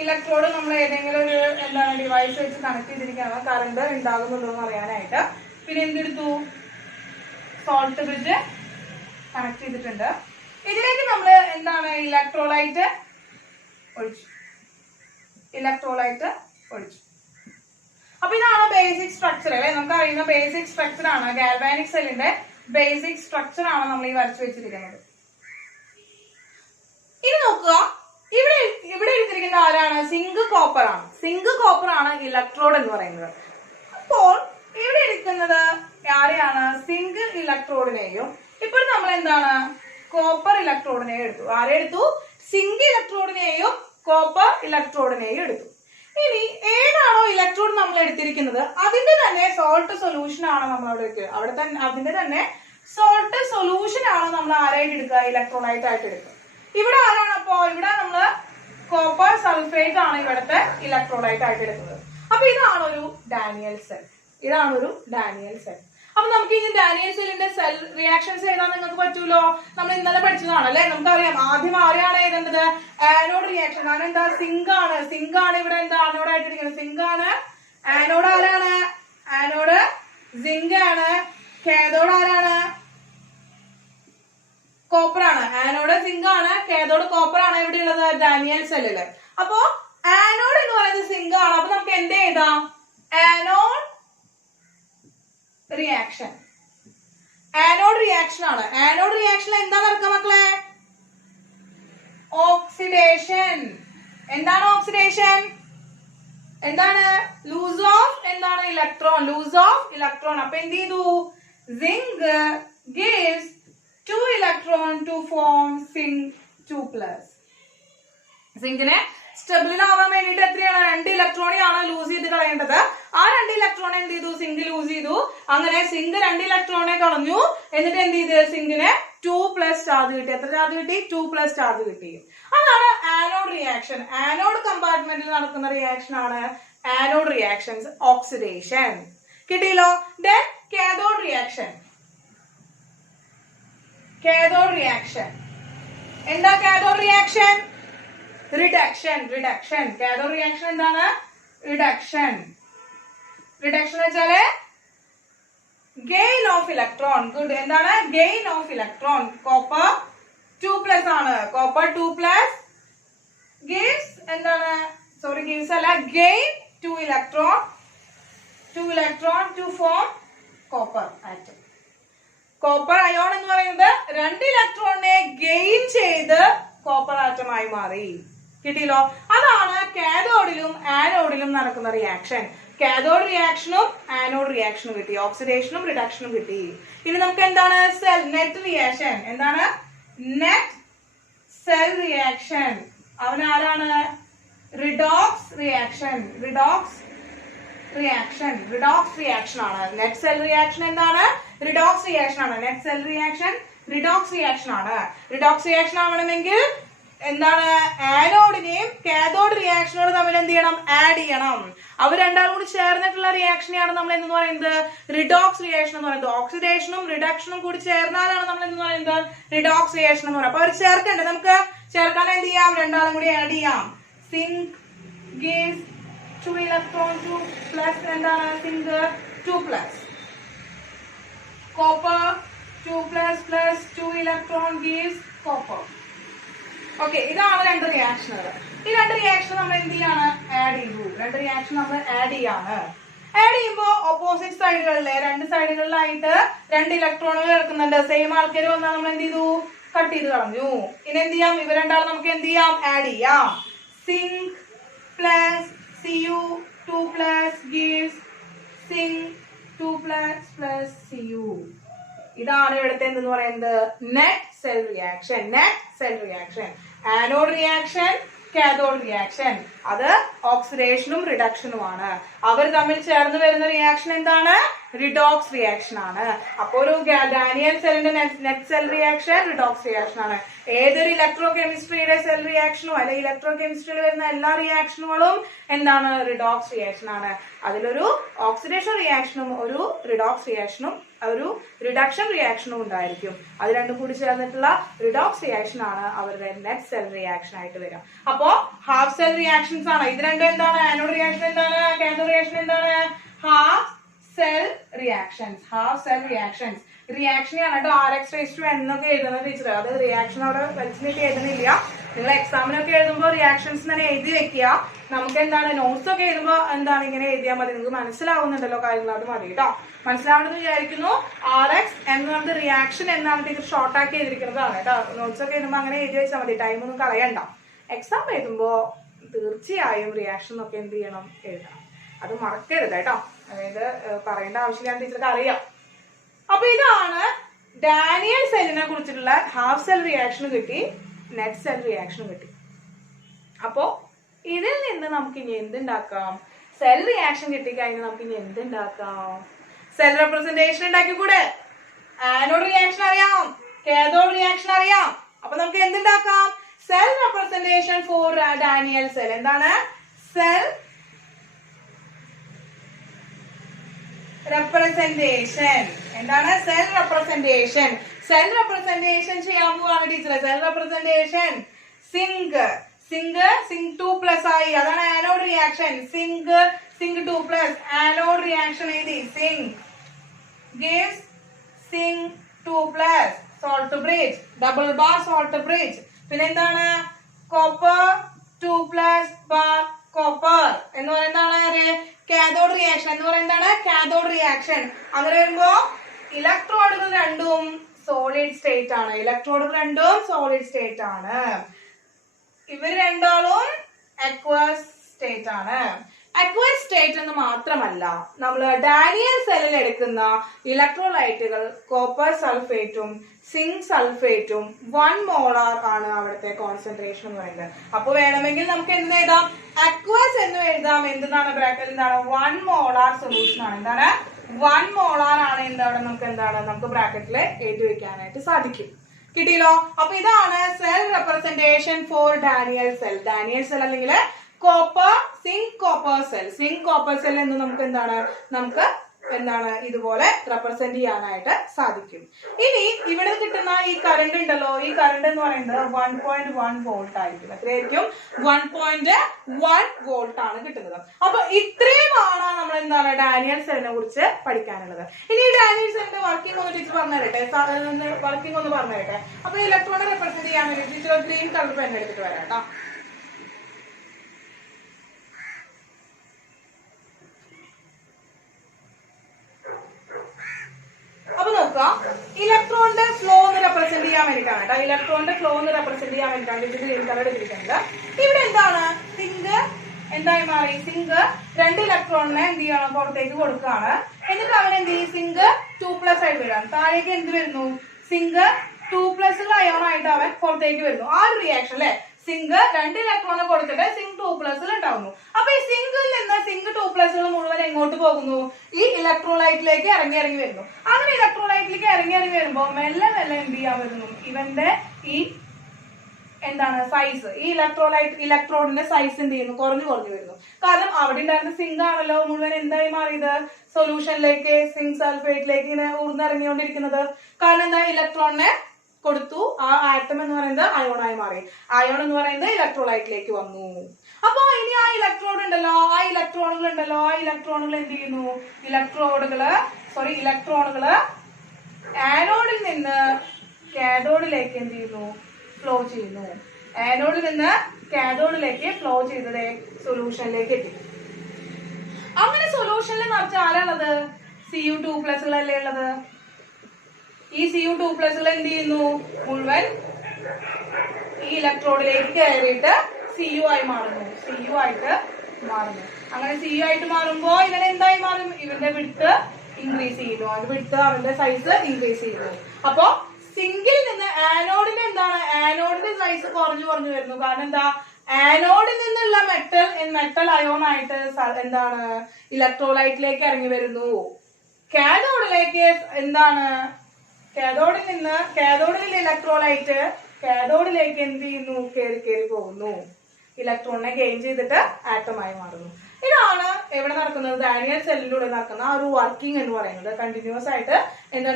ഇലക്ട്രോഡ് നമ്മൾ ഏതെങ്കിലും ഒരു എന്താണ് ഡിവൈസ് വെച്ച് കണക്ട് ചെയ്തിരിക്കുകയാണ് കറണ്ട് ഉണ്ടാകുന്നുണ്ടോ എന്ന് അറിയാനായിട്ട്. പിന്നെ എന്തെടുത്തു? സോൾട്ട് ബ്രിഡ്ജ് കണക്ട് ചെയ്തിട്ടുണ്ട്. ഇതിലേക്ക് നമ്മൾ എന്താണ് ഇലക്ട്രോലൈറ്റ് ഒഴിച്ചു. അപ്പൊ ഇതാണ് ബേസിക് സ്ട്രക്ചർ അല്ലെ? നമുക്ക് അറിയുന്ന ബേസിക് സ്ട്രക്ചർ ആണ്. ഗാൽവാനിക് സെല്ലിന്റെ ബേസിക് സ്ട്രക്ചർ ആണ് നമ്മൾ ഈ വരച്ചു വെച്ചിരിക്കുന്നത്. ഇനി നോക്കുക, ഇവിടെ എടുത്തിരിക്കുന്ന ആരാണ്? സിങ്ക് കോപ്പർ ആണ്. സിങ്ക് കോപ്പർ ആണ് ഇലക്ട്രോഡ് എന്ന് പറയുന്നത്. അപ്പോൾ ഇവിടെ എടുക്കുന്നത് ആരെയാണ്? സിങ്ക് ഇലക്ട്രോഡിനെയും ഇപ്പോൾ നമ്മൾ എന്താണ് കോപ്പർ ഇലക്ട്രോഡിനെയും എടുത്തു. ആരെ എടുത്തു? സിങ്ക് ഇലക്ട്രോഡിനെയും കോപ്പർ ഇലക്ട്രോഡിനെയും എടുത്തു. ഇനി ഏതാണോ ഇലക്ട്രോഡ് നമ്മൾ എടുത്തിരിക്കുന്നത് അതിന്റെ തന്നെ സോൾട്ട് സൊല്യൂഷൻ ആണ് നമ്മൾ അവിടെ എടുക്കുക. അവിടെ തന്നെ അതിന്റെ തന്നെ സോൾട്ട് സൊല്യൂഷൻ ആണ് നമ്മൾ ആരായിട്ട് എടുക്കുക? ഇലക്ട്രോലൈറ്റ് ആയിട്ട് എടുക്കുക. ഇവിടെ ആരാണ്? അപ്പോ ഇവിടെ നമ്മള് കോപ്പർ സൾഫേറ്റ് ആണ് ഇവിടുത്തെ ഇലക്ട്രോലൈറ്റ് ആയിട്ട് എടുക്കുന്നത്. അപ്പൊ ഇതാണ് ഒരു ഡാനിയൽ സെൽ. അപ്പൊ നമുക്ക് ഇനി ഡാനിയൽ സെല്ലിന്റെ സെൽ റിയാക്ഷൻസ് എഴുതാൻ നിങ്ങൾക്ക് പറ്റൂലോ. നമ്മൾ ഇന്നലെ പഠിച്ചതാണ് അല്ലെ? നമുക്കറിയാം ആദ്യം ആരെയാണ് എഴുതേണ്ടത്? Anode reaction. കാരണം എന്താ? സിങ്ക് ആണ് ഇവിടെ എന്താ ആനോഡ് ആയിട്ടിരിക്കുന്നത്? സിങ്ക് ആണ്. ആനോഡ് ആരാണ്? ആനോഡ് സിങ്ക് ആണ്. കാഥോഡ് ആരാണ്? കോപ്പർ ആണ്. ആനോഡ് സിങ്ക് ആണ്, കാഥോഡ് കോപ്പർ ആണ് എവിടെയുള്ളത്? ഡാനിയൽ സെല്ലില്. അപ്പോ ആനോഡ് എന്ന് പറയുന്നത് സിങ്ക് ആണ്. അപ്പൊ നമുക്ക് എന്ത് എഴുതാം? Anode reaction. ആനോഡ് റിയാക്ഷൻ ആണ്. ആനോഡ് റിയാക്ഷൻ എന്താ നടക്കുക മക്കളെ? ഓക്സിഡേഷൻ. എന്താണ് ഓക്സിഡേഷൻ? എന്താണ്? ലൂസ് ഓഫ് എന്താണ്? ഇലക്ട്രോൺ. Lose of electron. അപ്പൊ എന്ത് ചെയ്തു? Zinc gives 2 electron to form zinc 2+. സിങ്കിനെ സ്റ്റെബിൾ ആവാൻ വേണ്ടിട്ട് എത്രയാണ്? 2 ഇലക്ട്രോണിയാണ് ലൂസ് ചെയ്ത് കളയേണ്ടത്. ആ 2 ഇലക്ട്രോൺ എന്ത് ചെയ്തു? സിങ്ക് ലൂസ് ചെയ്തു. അങ്ങനെ സിങ്ക് 2 ഇലക്ട്രോണെ കളഞ്ഞു. എന്നിട്ട് എന്ത് ചെയ്ത്? സിങ്കിന് 2+ ചാർജ് കിട്ടി. എത്ര ചാർജ് കിട്ടി? 2+ ചാർജ് കിട്ടി. അതാണ് ആനോഡ് റിയാക്ഷൻ. ആനോഡ് കമ്പാർട്ട്മെന്റിൽ നടക്കുന്ന റിയാക്ഷൻ ആണ് ആനോഡ് റിയാക്ഷൻസ്. ഓക്സിഡേഷൻ കിട്ടിയല്ലോ. Then cathode reaction. Cathode reaction എന്താ? Cathode reaction reduction. Reduction. Cathode reaction എന്താണ്? റിഡക്ഷൻ. റിഡക്ഷൻ വെച്ചാല് ഗെയിൻ ഓഫ് ഇലക്ട്രോൺ. ഗുഡ്. എന്താണ്? Gain of electron. കോപ്പർ 2+ ആണ്. കോപ്പർ 2+ gives എന്താണ്? സോറി, gives അല്ല, gain 2 electron to form copper atom. Copper ion എന്ന് പറയുന്നത് 2 ഇലക്ട്രോണിനെ ഗെയിൻ ചെയ്ത് കോപ്പർ ആറ്റം ആയി മാറി. കിട്ടിയല്ലോ. അതാണ് കാഥോഡിലും ആനോഡിലും നടക്കുന്ന റിയാക്ഷൻ. കാഥോഡ് റിയാക്ഷനും ആനോഡ് റിയാക്ഷനും കിട്ടി. ഓക്സിഡേഷനും റിഡക്ഷനും കിട്ടി. ഇനി നമുക്ക് എന്താണ്? Cell net reaction. എന്താണ്? Net cell reaction. അവൻ ആരാണ്? Redox reaction. Redox reaction. Redox reaction ആണ്. നെറ്റ് സെൽ റിയാക്ഷൻ എന്താണ്? റിഡോക്സ് റിയാക്ഷൻ ആണ്. Net cell reaction redox reaction ആണ്. റിഡോക്സ് റിയാക്ഷൻ ആവണമെങ്കിൽ എന്താണ്? ആനോഡിനെയും കാഥോഡ് റിയാക്ഷനോട് തമ്മിൽ എന്ത് ചെയ്യണം? ആഡ് ചെയ്യണം. അവർ രണ്ടാളും കൂടി ചേർന്നിട്ടുള്ള റിയാക്ഷനെയാണ് നമ്മൾ എന്ന് പറയുന്നത് റിഡോക്സ് റിയാക്ഷൻ എന്ന് പറയുന്നത്. ഓക്സിഡേഷനും റിഡക്ഷനും കൂടി ചേർന്നാലാണ് നമ്മൾ എന്ന് പറയുന്നത് റിഡോക്സ് റിയാക്ഷൻ എന്ന് പറയുന്നത്. അപ്പൊ അവർ ചേർക്കണ്ടേ? നമുക്ക് ചേർക്കാൻ എന്ത് ചെയ്യാം? രണ്ടാളും കൂടി ആഡ് ചെയ്യാം. Zinc gives 2 electron to plus എന്താണ്? Zinc 2+. Copper 2+ plus 2 electron gives copper. Okay, ഇതാണ് 2 റിയാക്ഷനുകൾ. ഈ 2 റിയാക്ഷൻ നമ്മൾ എന്ത് ചെയ്യാണ്? ആഡ് ചെയ്തു. 2 റിയാക്ഷൻ നമ്മൾ ആഡ് ചെയ്യാണ്. ആഡ് ചെയ്യുമ്പോ ഓപ്പോസിറ്റ് സൈഡുകളിലെ 2 സൈഡുകളിലായിട്ട് 2 ഇലക്ട്രോണുകൾ കിടക്കുന്നുണ്ട്. സെയിം ആൾക്കാർ വന്നാൽ നമ്മൾ എന്ത് ചെയ്തു? കട്ട് ചെയ്ത് കളഞ്ഞു. ഇനി എന്ത് ചെയ്യാം? ഇവ രണ്ടാളും നമുക്ക് എന്ത് ചെയ്യാം? ആഡ് ചെയ്യാം. Zinc plus Cu2+ gives zinc 2+ plus Cu. ഇതാണ് ഇവിടുത്തെ എന്തെന്ന് പറയുന്നത്? Net cell reaction. Net cell reaction. Anode reaction, cathode reaction. അത് ഓക്സിഡേഷനും റിഡക്ഷനുമാണ്. അവർ തമ്മിൽ ചേർന്ന് വരുന്ന റിയാക്ഷൻ എന്താണ്? റിഡോക്സ് റിയാക്ഷൻ ആണ്. അപ്പൊ ഒരു ഡാനിയൽ സെല്ലിന്റെ net cell reaction redox reaction ആണ്. ഏതൊരു ഇലക്ട്രോ കെമിസ്ട്രിയുടെ സെൽ റിയാക്ഷനും അല്ലെങ്കിൽ ഇലക്ട്രോ കെമിസ്ട്രിയിൽ വരുന്ന എല്ലാ റിയാക്ഷനുകളും എന്താണ്? റിഡോക്സ് റിയാക്ഷൻ ആണ്. അതിലൊരു ഓക്സിഡേഷൻ റിയാക്ഷനും ഒരു റിഡോക്സ് റിയാക്ഷനും ഒരു റിഡക്ഷൻ റിയാക്ഷനും ഉണ്ടായിരിക്കും. അത് രണ്ടും കൂടി ചേർന്നിട്ടുള്ള റിഡോക്സ് റിയാക്ഷൻ ആണ് അവരുടെ നെറ്റ് സെൽ റിയാക്ഷൻ ആയിട്ട് വരിക. അപ്പോ ഹാഫ് സെൽ റിയാക്ഷൻസ് ആണ്. ഇത് രണ്ടും എന്താണ്? ആനോഡ് റിയാക്ഷൻ എന്താണ്? കാഥോഡ് റിയാക്ഷൻ എന്താണ്? Half cell reactions. Half cell reactions. റിയാക്ഷനെയാണ് കേട്ടോ RX⁻n എന്നൊക്കെ എഴുതുന്നത് ടീച്ചർ. അത് റിയാക്ഷൻ അവിടെ വലിച്ചിട്ട് എഴുതുന്നില്ല. നിങ്ങൾ എക്സാമിനൊക്കെ എഴുതുമ്പോൾ റിയാക്ഷൻസ് തന്നെ എഴുതി വെക്കുക. നമുക്ക് എന്താണ് നോട്ട്സ് ഒക്കെ എഴുതുമ്പോൾ എന്താണ് ഇങ്ങനെ എഴുതിയാൽ മതി. നിങ്ങൾക്ക് മനസ്സിലാവുന്നുണ്ടല്ലോ കാര്യങ്ങൾ, അത് മതി കേട്ടോ. മനസ്സിലാവണമെന്ന് വിചാരിക്കുന്നു. RX എന്ന് പറഞ്ഞ റിയാക്ഷൻ എന്നാണ് ടീച്ചർ ഷോർട്ട് ആക്കി എഴുതിയിരിക്കുന്നതാണ് കേട്ടോ. നോട്ട്സ് ഒക്കെ എഴുതുമ്പോൾ അങ്ങനെ എഴുതി വെച്ചാൽ മതി. ടൈമൊന്നും കളയണ്ട. എക്സാം എഴുതുമ്പോൾ തീർച്ചയായും റിയാക്ഷൻ ഒക്കെ എന്ത് ചെയ്യണം? എഴുതണം. അത് മറക്കരുത് കേട്ടോ. അതായത് പറയേണ്ട ആവശ്യമില്ല, ടീച്ചർക്ക് അറിയാം. അപ്പൊ ഇതാണ് ഡാനിയൽ സെല്ലിനെ കുറിച്ചിട്ടുള്ള ഹാഫ് സെൽ റിയാക്ഷൻ കിട്ടി, നെറ്റ് സെൽ റിയാക്ഷൻ കിട്ടി. അപ്പോ ഇതിൽ നിന്ന് നമുക്ക് ഇനി എന്തുണ്ടാക്കാം? സെൽ റിയാക്ഷൻ കിട്ടിക്കഴിഞ്ഞാൽ നമുക്ക് ഇനി എന്തുണ്ടാക്കാം? സെൽ റെപ്രസെന്റേഷൻ ഉണ്ടാക്കിക്കൂടെ? ആനോഡ് റിയാക്ഷൻ അറിയാം, കാഥോഡ് റിയാക്ഷൻ അറിയാം. അപ്പൊ നമുക്ക് എന്തുണ്ടാക്കാം? Cell representation for Daniel cell. എന്താണ്? Cell representation. എന്താണ്? Cell representation. സെൽ റെപ്രസെന്റേഷൻ ചെയ്യാൻ പോവാണ് ടീച്ചർ. സെൽ റെപ്രസെന്റേഷൻ സിങ്ക് 2+ ആയി. അതാണ് anode reaction. Zinc 2+. Anode reaction എഴുതി. Zinc gives zinc 2+. Salt bridge, double bar salt bridge. പിന്നെ എന്താണ് കോപ്പർ 2+ ബാർ കോപ്പർ എന്ന് പറയുന്നതാണ് കാഥോഡ് റിയാക്ഷൻ എന്ന് പറയുന്നതാണ് കാഥോഡ് റിയാക്ഷൻ. അങ്ങനെ വരുമ്പോ ഇലക്ട്രോഡുകൾ രണ്ടും സോളിഡ് സ്റ്റേറ്റ് ആണ്. ഇലക്ട്രോഡുകൾ രണ്ടും സോളിഡ് സ്റ്റേറ്റ് ആണ്. ഇവർ രണ്ടാളും അക്വസ് സ്റ്റേറ്റ് ആണ്. അക്വസ് സ്റ്റേറ്റ് എന്ന് മാത്രമല്ല, നമ്മൾ ഡാനിയൽ സെല്ലിൽ എടുക്കുന്ന ഇലക്ട്രോലൈറ്റുകൾ കോപ്പർ സൾഫേറ്റും സിങ്ക് സൾഫേറ്റും 1 മോളാർ ആണ് അവിടുത്തെ കോൺസെൻട്രേഷൻ എന്ന് പറയുന്നത്. അപ്പൊ വേണമെങ്കിൽ നമുക്ക് എന്ത് എഴുതാം, അക്വസ് എന്ന് എഴുതാം. എന്താണ് ബ്രാക്കറ്റിൽ എന്താണ് 1 മോളാർ സൊല്യൂഷൻ ആണ്. എന്താണ് 1 മോളാർ ആണ് അവിടെ നമുക്ക് ബ്രാക്കറ്റിൽ എഴുതി വെക്കാനായിട്ട് സാധിക്കും. കിട്ടിയല്ലോ. അപ്പൊ ഇതാണ് cell representation for Daniel cell. Daniel cell അല്ലെങ്കിൽ copper zinc copper cell. Zinc copper cell എന്ന് നമുക്ക് ഇതുപോലെ റെപ്രസെന്റ് ചെയ്യാനായിട്ട് സാധിക്കും. ഇനി ഇവിടെ കിട്ടുന്ന ഈ കറണ്ട് ഉണ്ടല്ലോ, ഈ കറണ്ട് എന്ന് പറയുന്നത് 1.1 വോൾട്ട് ആയിരിക്കും. എത്രയായിരിക്കും? 1.1 വോൾട്ട് ആണ് കിട്ടുന്നത്. അപ്പൊ ഇത്രയുമാണ് നമ്മൾ ഡാനിയൽ സെല്ലിനെ കുറിച്ച് പഠിക്കാനുള്ളത്. ഇനി ഈ ഡാനിയൽ സെല്ലിന്റെ വർക്കിംഗ് ഒന്ന് ടീച്ചർ പറഞ്ഞുതരട്ടെ. അപ്പൊ ഇലക്ട്രോണെ റെപ്രസെന്റ് ചെയ്യാൻ വേണ്ടി ടീച്ചർ ഗ്രീൻ കളർ പെൻ എടുത്തിട്ട് വരാം കേട്ടോ. അപ്പൊ നോക്കാം, ഇലക്ട്രോണിന്റെ ഫ്ലോ ഒന്ന് റെപ്രസെന്റ് ചെയ്യാൻ വേണ്ടിയിട്ടാണ് കേട്ടോ. ഇലക്ട്രോണിന്റെ ഫ്ലോ ഒന്ന് റെപ്രസെന്റ് ചെയ്യാൻ വേണ്ടിയിട്ടാണ് ഇത് ഗ്രീൻ കളർ എടുത്തിരിക്കുന്നത്. ഇവിടെ എന്താണ് സിങ്ക് എന്തായി മാറി? സിങ്ക് 2 ഇലക്ട്രോണിനെ എന്ത് ചെയ്യണം, പുറത്തേക്ക് കൊടുക്കുകയാണ്. എന്നിട്ട് അവൻ എന്ത് ചെയ്യും, സിങ്ക് 2+ ആയിട്ട് വരാം. താഴേക്ക് എന്ത് വരുന്നു, സിങ്ക് 2+ അയോൺ ആയിട്ട് അവൻ പുറത്തേക്ക് വരുന്നു. ആ ഒരു റിയാക്ഷൻ അല്ലെ, സിങ്ക് 2 ഇലക്ട്രോണെ കൊടുത്തിട്ട് സിങ്ക് 2+ ഉണ്ടാവുന്നു. അപ്പൊ ഈ സിങ്കിൽ നിന്ന് സിങ്ക് 2+ മുഴുവൻ എങ്ങോട്ട് പോകുന്നു, ഈ ഇലക്ട്രോലൈറ്റിലേക്ക് ഇറങ്ങി വരുന്നു. അങ്ങനെ ഇലക്ട്രോലൈറ്റിലേക്ക് ഇറങ്ങി വരുമ്പോ മെല്ലെ എന്ത് ചെയ്യാൻ വരുന്നു, ഇവന്റെ ഈ സൈസ്, ഈ ഇലക്ട്രോഡിന്റെ സൈസ് എന്ത് ചെയ്യുന്നു, കുറഞ്ഞു വരുന്നു. കാരണം അവിടെ ഉണ്ടായിരുന്ന സിങ്ക് ആണല്ലോ മുഴുവൻ എന്തായി മാറിയത്, സൊല്യൂഷനിലേക്ക് സിങ്ക് സൾഫേറ്റിലേക്ക് ഇങ്ങനെ ഊർന്നിറങ്ങിക്കൊണ്ടിരിക്കുന്നത്. കാരണം എന്താ, ഇലക്ട്രോണിനെ കൊടുത്തു, ആ ആറ്റം എന്ന് പറയുന്നത് അയോണായി മാറി. അയോൺ എന്ന് പറയുന്നത് ഇലക്ട്രോലൈറ്റിലേക്ക് വന്നു. അപ്പൊ ഇനി ആ ഇലക്ട്രോണുകൾ ഉണ്ടല്ലോ, ആ ഇലക്ട്രോണുകൾ എന്ത് ചെയ്യുന്നു, ഇലക്ട്രോണുകള് ആനോഡിൽ നിന്ന് കാഥോഡിലേക്ക് എന്ത് ചെയ്യുന്നു, ഫ്ലോ ചെയ്യുന്നു. ആനോഡിൽ നിന്ന് കാഥോഡിലേക്ക് ഫ്ലോ ചെയ്തത് സൊല്യൂഷനിലേക്ക് എത്തി. അങ്ങനെ സൊല്യൂഷനിൽ നിറച്ച ആരാണുള്ളത്, Cu2+ അല്ലേ ഉള്ളത്. ഈ Cu2+ എന്ത് ചെയ്യുന്നു, മുഴുവൻ ഈ ഇലക്ട്രോഡിലേക്ക് കയറിയിട്ട് Cu ആയി മാറുന്നു. അങ്ങനെ Cu ആയിട്ട് മാറുമ്പോ ഇവൻ എന്തായി മാറും, ഇവന്റെ വിഡ്ത്ത് ഇൻക്രീസ് ചെയ്യുന്നു. അവന്റെ സൈസ് ഇൻക്രീസ് ചെയ്യുന്നു. അപ്പൊ സിങ്കിൽ നിന്ന് ആനോഡിന്റെ ആനോഡിന്റെ സൈസ് കുറഞ്ഞു വരുന്നു. കാരണം എന്താ, ആനോഡിൽ നിന്നുള്ള മെറ്റൽ അയോൺ ആയിട്ട് ഇലക്ട്രോലൈറ്റിലേക്ക് ഇറങ്ങി വരുന്നു. കാഥോഡിലേക്ക് കാഥോഡിൽ ഇലക്ട്രോലൈറ്റ് കാഥോഡിലേക്ക് എന്ത് ചെയ്യുന്നു, കയറി പോകുന്നു. ഇലക്ട്രോണിനെ ഗെയിൻ ചെയ്തിട്ട് ആറ്റമായി മാറുന്നു. ഇതാണ് എവിടെ നടക്കുന്നത്, ഡാനിയൽ സെല്ലിലൂടെ നടക്കുന്ന ആ ഒരു വർക്കിംഗ് എന്ന് പറയുന്നത്. കണ്ടിന്യൂസ് ആയിട്ട്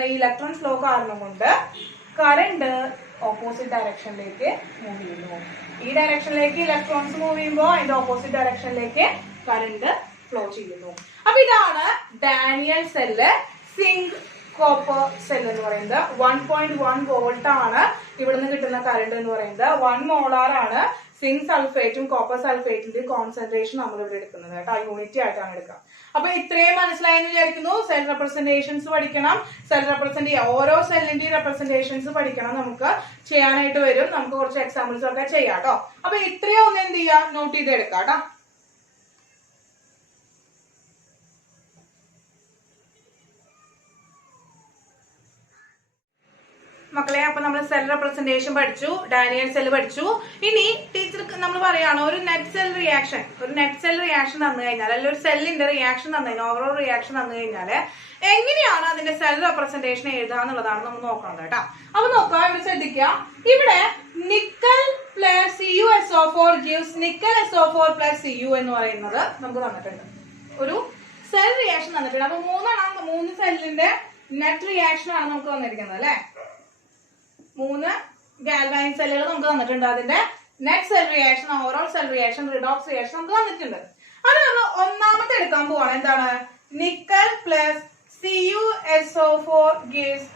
ഈ ഇലക്ട്രോൺ ഫ്ലോ കാരണം കൊണ്ട് കറണ്ട് ഓപ്പോസിറ്റ് ഡയറക്ഷനിലേക്ക് മൂവ് ചെയ്യുന്നു. ഈ ഡയറക്ഷനിലേക്ക് ഇലക്ട്രോൺസ് മൂവ് ചെയ്യുമ്പോൾ അതിന്റെ ഓപ്പോസിറ്റ് ഡയറക്ഷനിലേക്ക് കറണ്ട് ഫ്ലോ ചെയ്യുന്നു. അപ്പൊ ഇതാണ് Daniell cell. Zinc copper cell എന്ന് പറയുന്നത് 1.1 വോൾട്ട് ആണ് ഇവിടുന്ന് കിട്ടുന്ന കറണ്ട് എന്ന് പറയുന്നത്. 1 മോളാർ ആണ് സിങ്ക് സൾഫേറ്റും കോപ്പർ സൾഫേറ്റിന്റെയും കോൺസെൻട്രേഷൻ നമ്മൾ ഇവിടെ എടുക്കുന്നത് കേട്ടോ. യൂണിറ്റ് ആയിട്ടാണ് എടുക്കുക. അപ്പൊ ഇത്രയും മനസ്സിലായെന്ന് വിചാരിക്കുന്നു. സെൽ റെപ്രസെന്റേഷൻസ് പഠിക്കണം. ഓരോ സെല്ലിന്റെയും റെപ്രസെന്റേഷൻസ് പഠിക്കണം. നമുക്ക് ചെയ്യാനായിട്ട് വരും. നമുക്ക് കുറച്ച് എക്സാമ്പിൾസ് ഒക്കെ ചെയ്യാം കേട്ടോ. അപ്പൊ ഇത്രയും ഒന്ന് എന്ത് ചെയ്യാം, നോട്ട് ചെയ്തെടുക്കാം കേട്ടോ. മക്കളെ, അപ്പൊ നമ്മൾ സെൽ റെപ്രസെന്റേഷൻ പഠിച്ചു, ഡാനിയൽ സെൽ പഠിച്ചു. ഇനി ടീച്ചർക്ക് നമ്മൾ പറയാണ് ഒരു നെറ്റ് സെൽ റിയാക്ഷൻ തന്നു കഴിഞ്ഞാൽ, അല്ലെങ്കിൽ ഒരു സെല്ലിന്റെ റിയാക്ഷൻ തന്നു കഴിഞ്ഞാൽ, ഓവറോൾ റിയാക്ഷൻ തന്നു കഴിഞ്ഞാൽ എങ്ങനെയാണ് അതിന്റെ സെൽ റെപ്രസെന്റേഷൻ എഴുതുക എന്നുള്ളതാണ് നമ്മൾ നോക്കുന്നത് കേട്ടോ. അപ്പൊ നോക്കാം, ഇവിടെ ശ്രദ്ധിക്കുക. ഇവിടെ nickel plus CuSO4 gives nickel SO4 plus Cu എന്ന് പറയുന്നത് നമുക്ക് തന്നിട്ടുണ്ട്. ഒരു സെൽ റിയാക്ഷൻ തന്നിട്ടുണ്ട്. അപ്പൊ 3 സെല്ലിന്റെ നെറ്റ് റിയാക്ഷൻ ആണ് നമുക്ക് തന്നിരിക്കുന്നത് അല്ലെ. 3 ഗാൽവാനിൻ സെല്ലുകൾ നമുക്ക് തന്നിട്ടുണ്ട്. അതിന്റെ net cell reaction, overall cell reaction, redox reaction നമുക്ക് തന്നിട്ടുണ്ട്. അത് നമ്മൾ ഒന്നാമത്തെ എടുക്കാൻ പോവാണ്. എന്താണ്, nickel plus CuSO4 gives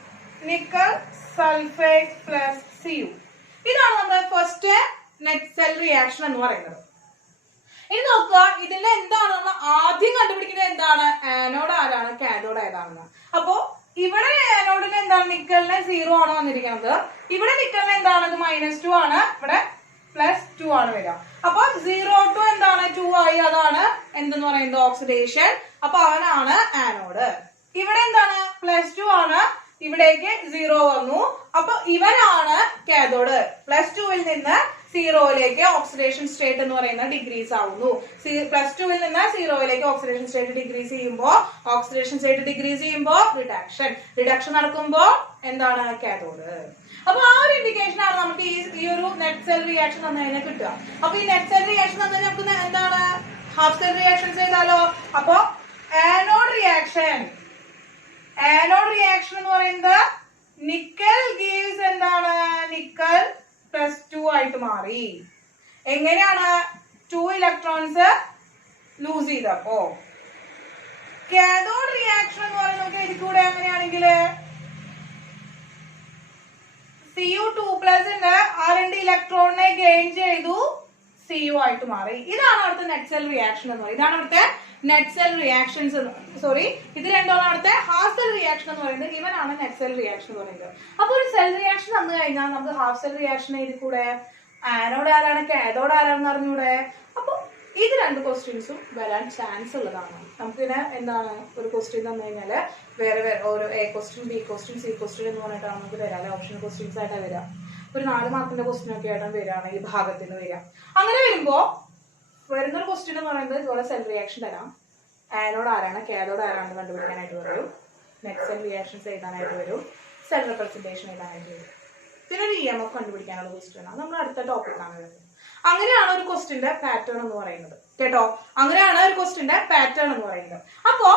nickel sulphate plus Cu. ഇതാണ് നമ്മുടെ ഫസ്റ്റ് നെറ്റ് സെൽ റിയാക്ഷൻ എന്ന് പറയുന്നത്. ഇനി നോക്കുക, ഇതിന്റെ എന്താണ് നമ്മൾ ആദ്യം കണ്ടുപിടിക്കുന്നത് എന്താണ്? ആനോഡ് ആരാണ്, കാഥോഡ് ഏതാണെന്ന്. അപ്പോ ഇവിടെ ആനോഡിന് എന്താണ്, നിക്കലിന് 0 ആണ് വന്നിരിക്കുന്നത്. ഇവിടെ നിക്കലിന് എന്താണ്, -2 ആണ്, ഇവിടെ +2 ആണ് വരിക. അപ്പൊ 0 to എന്താണ് 2 ആയി, അതാണ് എന്തെന്ന് പറയുന്നത് ഓക്സിഡേഷൻ. അപ്പൊ അവനാണ് ആനോഡ്. ഇവിടെ എന്താണ് +2 ആണ്, ഇവിടേക്ക് 0 വന്നു. അപ്പൊ ഇവനാണ് കാഥോഡ്. +2 നിന്ന് 0യിലേക്ക് ഓക്സിഡേഷൻ സ്റ്റേറ്റ് എന്ന് പറയുന്ന ഡിഗ്രീസ് ആവുന്നു. +2 നിന്ന് 0യിലേക്ക് ഓക്സിഡേഷൻ സ്റ്റേറ്റ് ഡിഗ്രീസ് ചെയ്യുമ്പോൾ റിഡക്ഷൻ നടക്കുമ്പോൾ എന്താണ് കാഥോഡ്. അപ്പൊ ആ ഒരു ഇൻഡിക്കേഷൻ ആണ് നമുക്ക് ഈ ഒരു നെറ്റ് സെൽ റിയാക്ഷൻ തന്നു കഴിഞ്ഞാൽ കിട്ടുക. അപ്പൊ ഈ നെറ്റ് സെൽ റിയാക്ഷൻ തന്നു കഴിഞ്ഞാൽ നമുക്ക് എന്താണ് ഹാഫ് സെൽ റിയാക്ഷൻ ചെയ്താലോ. അപ്പൊ ആനോഡ് റിയാക്ഷൻ എന്ന് പറയുന്നത് നിക്കൽ ഗീവ്സ് എന്താണ്, നിക്കൽ +2 ആയിട്ട് മാറി. എങ്ങനെയാണ് 2 ഇലക്ട്രോൺസ് ലൂസ് ചെയ്തപ്പോ. കാഥോഡ് റിയാക്ഷൻ എന്ന് പറയുന്നത് നമുക്ക് എഴുതിക്കൂടെ അങ്ങനെയാണെങ്കിൽ Cu2+ ആ 2 ഇലക്ട്രോണിനെ ഗെയിൻ ചെയ്തു Cu ആയിട്ട് മാറി. ഇതാണ് അവിടുത്തെ നെറ്റ് സെൽ റിയാക്ഷൻ എന്ന് പറയുന്നത്. ഇതാണ് അവിടുത്തെ നെറ്റ് സെൽ റിയാക്ഷൻസ്. ഇത് രണ്ടാണ് അവിടുത്തെ ഹാഫ് സെൽ റിയാക്ഷൻ എന്ന് പറയുന്നത്. ഇവനാണ് നെറ്റ് സെൽ റിയാക്ഷൻ എന്ന് പറയുന്നത്. അപ്പൊ ഒരു സെൽ റിയാക്ഷൻ വന്നു കഴിഞ്ഞാൽ നമുക്ക് ഹാഫ് സെൽ റിയാക്ഷൻ എഴുതി കൂടെ, ആനോഡ് ആരാണ് കാഥോഡ് ആരാണെന്ന് അറിഞ്ഞൂടെ. അപ്പൊ ഇത് 2 ക്വസ്റ്റ്യൻസും വരാൻ ചാൻസ് ഉള്ളതാണ്. നമുക്കിതിനെ എന്താണ് ഒരു ക്വസ്റ്റ്യൻ തന്നു കഴിഞ്ഞാല് വേറെ ഓരോ A question, B question, C question എന്ന് പറഞ്ഞിട്ടാണ് നമുക്ക് വരാം. ഓപ്ഷൻ ക്വസ്റ്റ്യൻസ് ആയിട്ടാണ് വരിക. ഒരു 4 മാർക്കിന്റെ ക്വസ്റ്റ്യൻ ഒക്കെ ആയിട്ടാണ് വരികയാണ് ഈ ഭാഗത്ത് നിന്ന് വരിക. അങ്ങനെ വരുമ്പോ വരുന്നൊരു ക്വസ്റ്റ്യൻ എന്ന് പറയുന്നത് ഇതുപോലെ സെൽ റിയാക്ഷൻ തരാം. ആനോഡ് ആരാണ് കാഥോഡ് ആരാണെന്ന് കണ്ടുപിടിക്കാനായിട്ട് വരും. നെറ്റ് സെൽ റിയാക്ഷൻസ് എഴുതാനായിട്ട് വരും. സെൽ റെപ്രസെന്റേഷൻ എഴുതാനായിട്ട് വരും. പിന്നെ ഒരു EMF കണ്ടുപിടിക്കാനുള്ള ക്വസ്റ്റ്യൻ ആണ്. നമ്മൾ അടുത്ത ടോപ്പിക്കാണ് വരുന്നത്. അങ്ങനെയാണ് ഒരു ക്വസ്റ്റ്യന്റെ പാറ്റേൺ എന്ന് പറയുന്നത്. കേട്ടോ, അങ്ങനെയാണ് ഒരു ക്വസ്റ്റ്യന്റെ പാറ്റേൺ എന്ന് പറയുന്നത്. അപ്പോ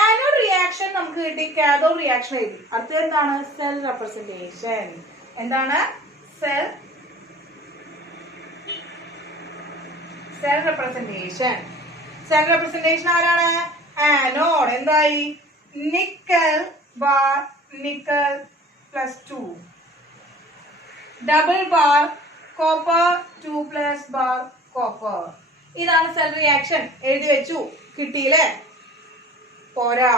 ആനോഡ് റിയാക്ഷൻ നമുക്ക് കിട്ടി, കാഥോഡ് റിയാക്ഷൻ എഴുതി. അടുത്തത് എന്താണ് സെൽ റെപ്രസെന്റേഷൻ. എന്താണ് സെൽ റെപ്രസെന്റേഷൻ. സെൽ റെപ്രസെന്റേഷൻ ആരാണ്, ആനോഡ്. എന്തായി, nickel bar nickel +2, double bar copper 2+ bar copper. ഇതാണ് സെൽ റിയാക്ഷൻ. എഴുതി വെച്ചു, കിട്ടിയില്ലേ. പോരാ,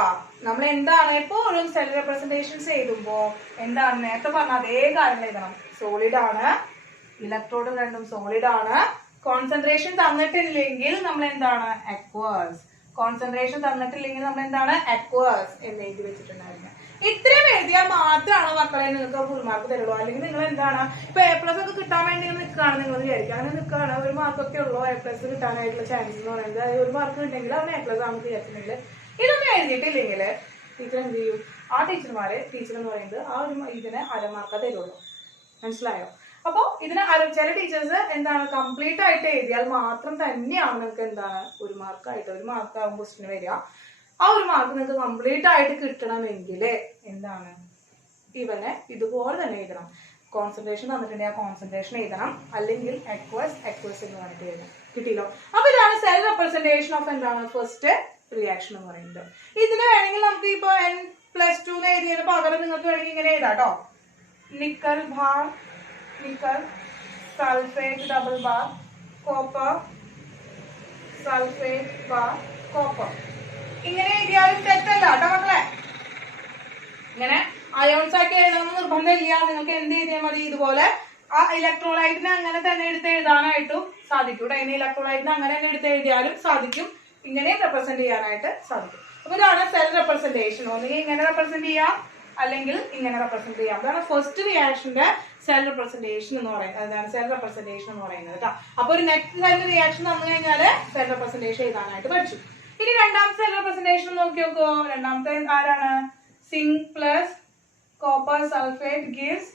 നമ്മൾ എന്താണ് എപ്പോഴും സെൽ റെപ്രസെന്റേഷൻസ് എഴുതുമ്പോ എന്താണ് നേരത്തെ പറഞ്ഞ അതേ കാര്യങ്ങൾ എഴുതണം. സോളിഡ് ആണ്, ഇലക്ട്രോഡ് രണ്ടും സോളിഡ് ആണ്. കോൺസെൻട്രേഷൻ തന്നിട്ടില്ലെങ്കിൽ നമ്മൾ എന്താണ് അക്വസ്. കോൺസെൻട്രേഷൻ തന്നിട്ടില്ലെങ്കിൽ നമ്മൾ എന്താണ് അക്വസ് എന്ന് എഴുതി വെച്ചിട്ടുണ്ടായിരുന്നു. ഇത്രയും എഴുതിയാൽ മാത്രമാണ് മക്കളെ നിങ്ങൾക്ക് ഫുൾ മാർക്ക് തരുള്ളൂ. അല്ലെങ്കിൽ നിങ്ങൾ എന്താണ് ഇപ്പൊ A+ ഒക്കെ കിട്ടാൻ വേണ്ടി നിൽക്കുകയാണ് നിങ്ങൾ വിചാരിക്കുക. അങ്ങനെ നിൽക്കുകയാണ്, ഒരു മാർക്കൊക്കെ ഉള്ളൂ A+ കിട്ടാനായിട്ടുള്ള ചാൻസ് എന്ന് പറയുന്നത്. ഒരു മാർക്ക് ഉണ്ടെങ്കിൽ അവന് A+ ആണെന്ന് വിചാരിച്ചിട്ടുണ്ടെങ്കിൽ ഇതൊന്നും എഴുതിയിട്ടില്ലെങ്കിൽ ടീച്ചർ എന്ത് ചെയ്യും, ആ ടീച്ചർ എന്ന് പറയുന്നത് ആ ഒരു ഇതിന് അരമാർക്ക തരുള്ളൂ. മനസ്സിലായോ? അപ്പൊ ഇതിന് ചില ടീച്ചേഴ്സ് എന്താണ് കംപ്ലീറ്റ് ആയിട്ട് എഴുതിയാൽ മാത്രം തന്നെയാണ് നിങ്ങൾക്ക് എന്താണ് ഒരു മാർക്കാവും ക്വസ്റ്റിന് വരിക. ആ ഒരു മാർക്ക് നിങ്ങൾക്ക് കംപ്ലീറ്റ് ആയിട്ട് കിട്ടണമെങ്കിൽ എന്താണ് ഇവനെ ഇതുപോലെ തന്നെ എഴുതണം. കോൺസെൻട്രേഷൻ തന്നിട്ടുണ്ടെങ്കിൽ ആ കോൺസെൻട്രേഷൻ എഴുതണം, അല്ലെങ്കിൽ അക്വസ് എന്ന് പറഞ്ഞിട്ട് എഴുതണം. കിട്ടിയല്ലോ. അപ്പൊ ഇതാണ് സെൽ റെപ്രസെന്റേഷൻ ഓഫ് എന്താണ് ഫസ്റ്റ് റിയാക്ഷൻ എന്ന് പറയുന്നത്. ഇതിന് വേണമെങ്കിൽ നമുക്ക് ഇപ്പൊ N+2 എഴുതിയതിന് പകരം നിങ്ങൾക്ക് വേണമെങ്കിൽ ഇങ്ങനെ എഴുതാം കേട്ടോ. Nickel bar nickel sulphate double bar copper sulphate bar copper. ഇങ്ങനെ എഴുതിയാലും തെറ്റല്ല കേട്ടോ മക്കളെ. ഇങ്ങനെ അയോൺസ് ആക്കി എഴുതണമെന്ന് നിർബന്ധമില്ല. നിങ്ങൾക്ക് എന്ത് എഴുതിയാൽ മതി, ഇതുപോലെ ആ ഇലക്ട്രോലൈറ്റിനെ അങ്ങനെ തന്നെ എടുത്ത് എഴുതാനായിട്ടും സാധിക്കും. അതിന് ഇലക്ട്രോലൈറ്റിനെ അങ്ങനെ തന്നെ എടുത്ത് എഴുതിയാലും സാധിക്കും, ഇങ്ങനെ റെപ്രസെന്റ് ചെയ്യാനായിട്ട് സാധിക്കും. അപ്പൊ ഇതാണ് സെൽ റെപ്രസെന്റേഷൻ. ഒന്നുകിൽ ഇങ്ങനെ റെപ്രസെന്റ് ചെയ്യാം, അല്ലെങ്കിൽ ഇങ്ങനെ റെപ്രസെന്റ് ചെയ്യാം. അതാണ് ഫസ്റ്റ് റിയാക്ഷന്റെ സെൽ റെപ്രസെന്റേഷൻ എന്ന് പറയുന്നത്. അതാണ് സെൽ റെപ്രസെന്റേഷൻ എന്ന് പറയുന്നത് കേട്ടോ. അപ്പൊ ഒരു നെറ്റ് സെൽ റിയാക്ഷൻ വന്നു കഴിഞ്ഞാല് സെൽ റെപ്രസെന്റേഷൻ എഴുതാനായിട്ട് പഠിച്ചു. ഇനി രണ്ടാമത്തെ സെൽ റെപ്രസെന്റേഷൻ നോക്കി നോക്കോ. രണ്ടാമത്തെ ആരാണ്, zinc plus copper sulphate gives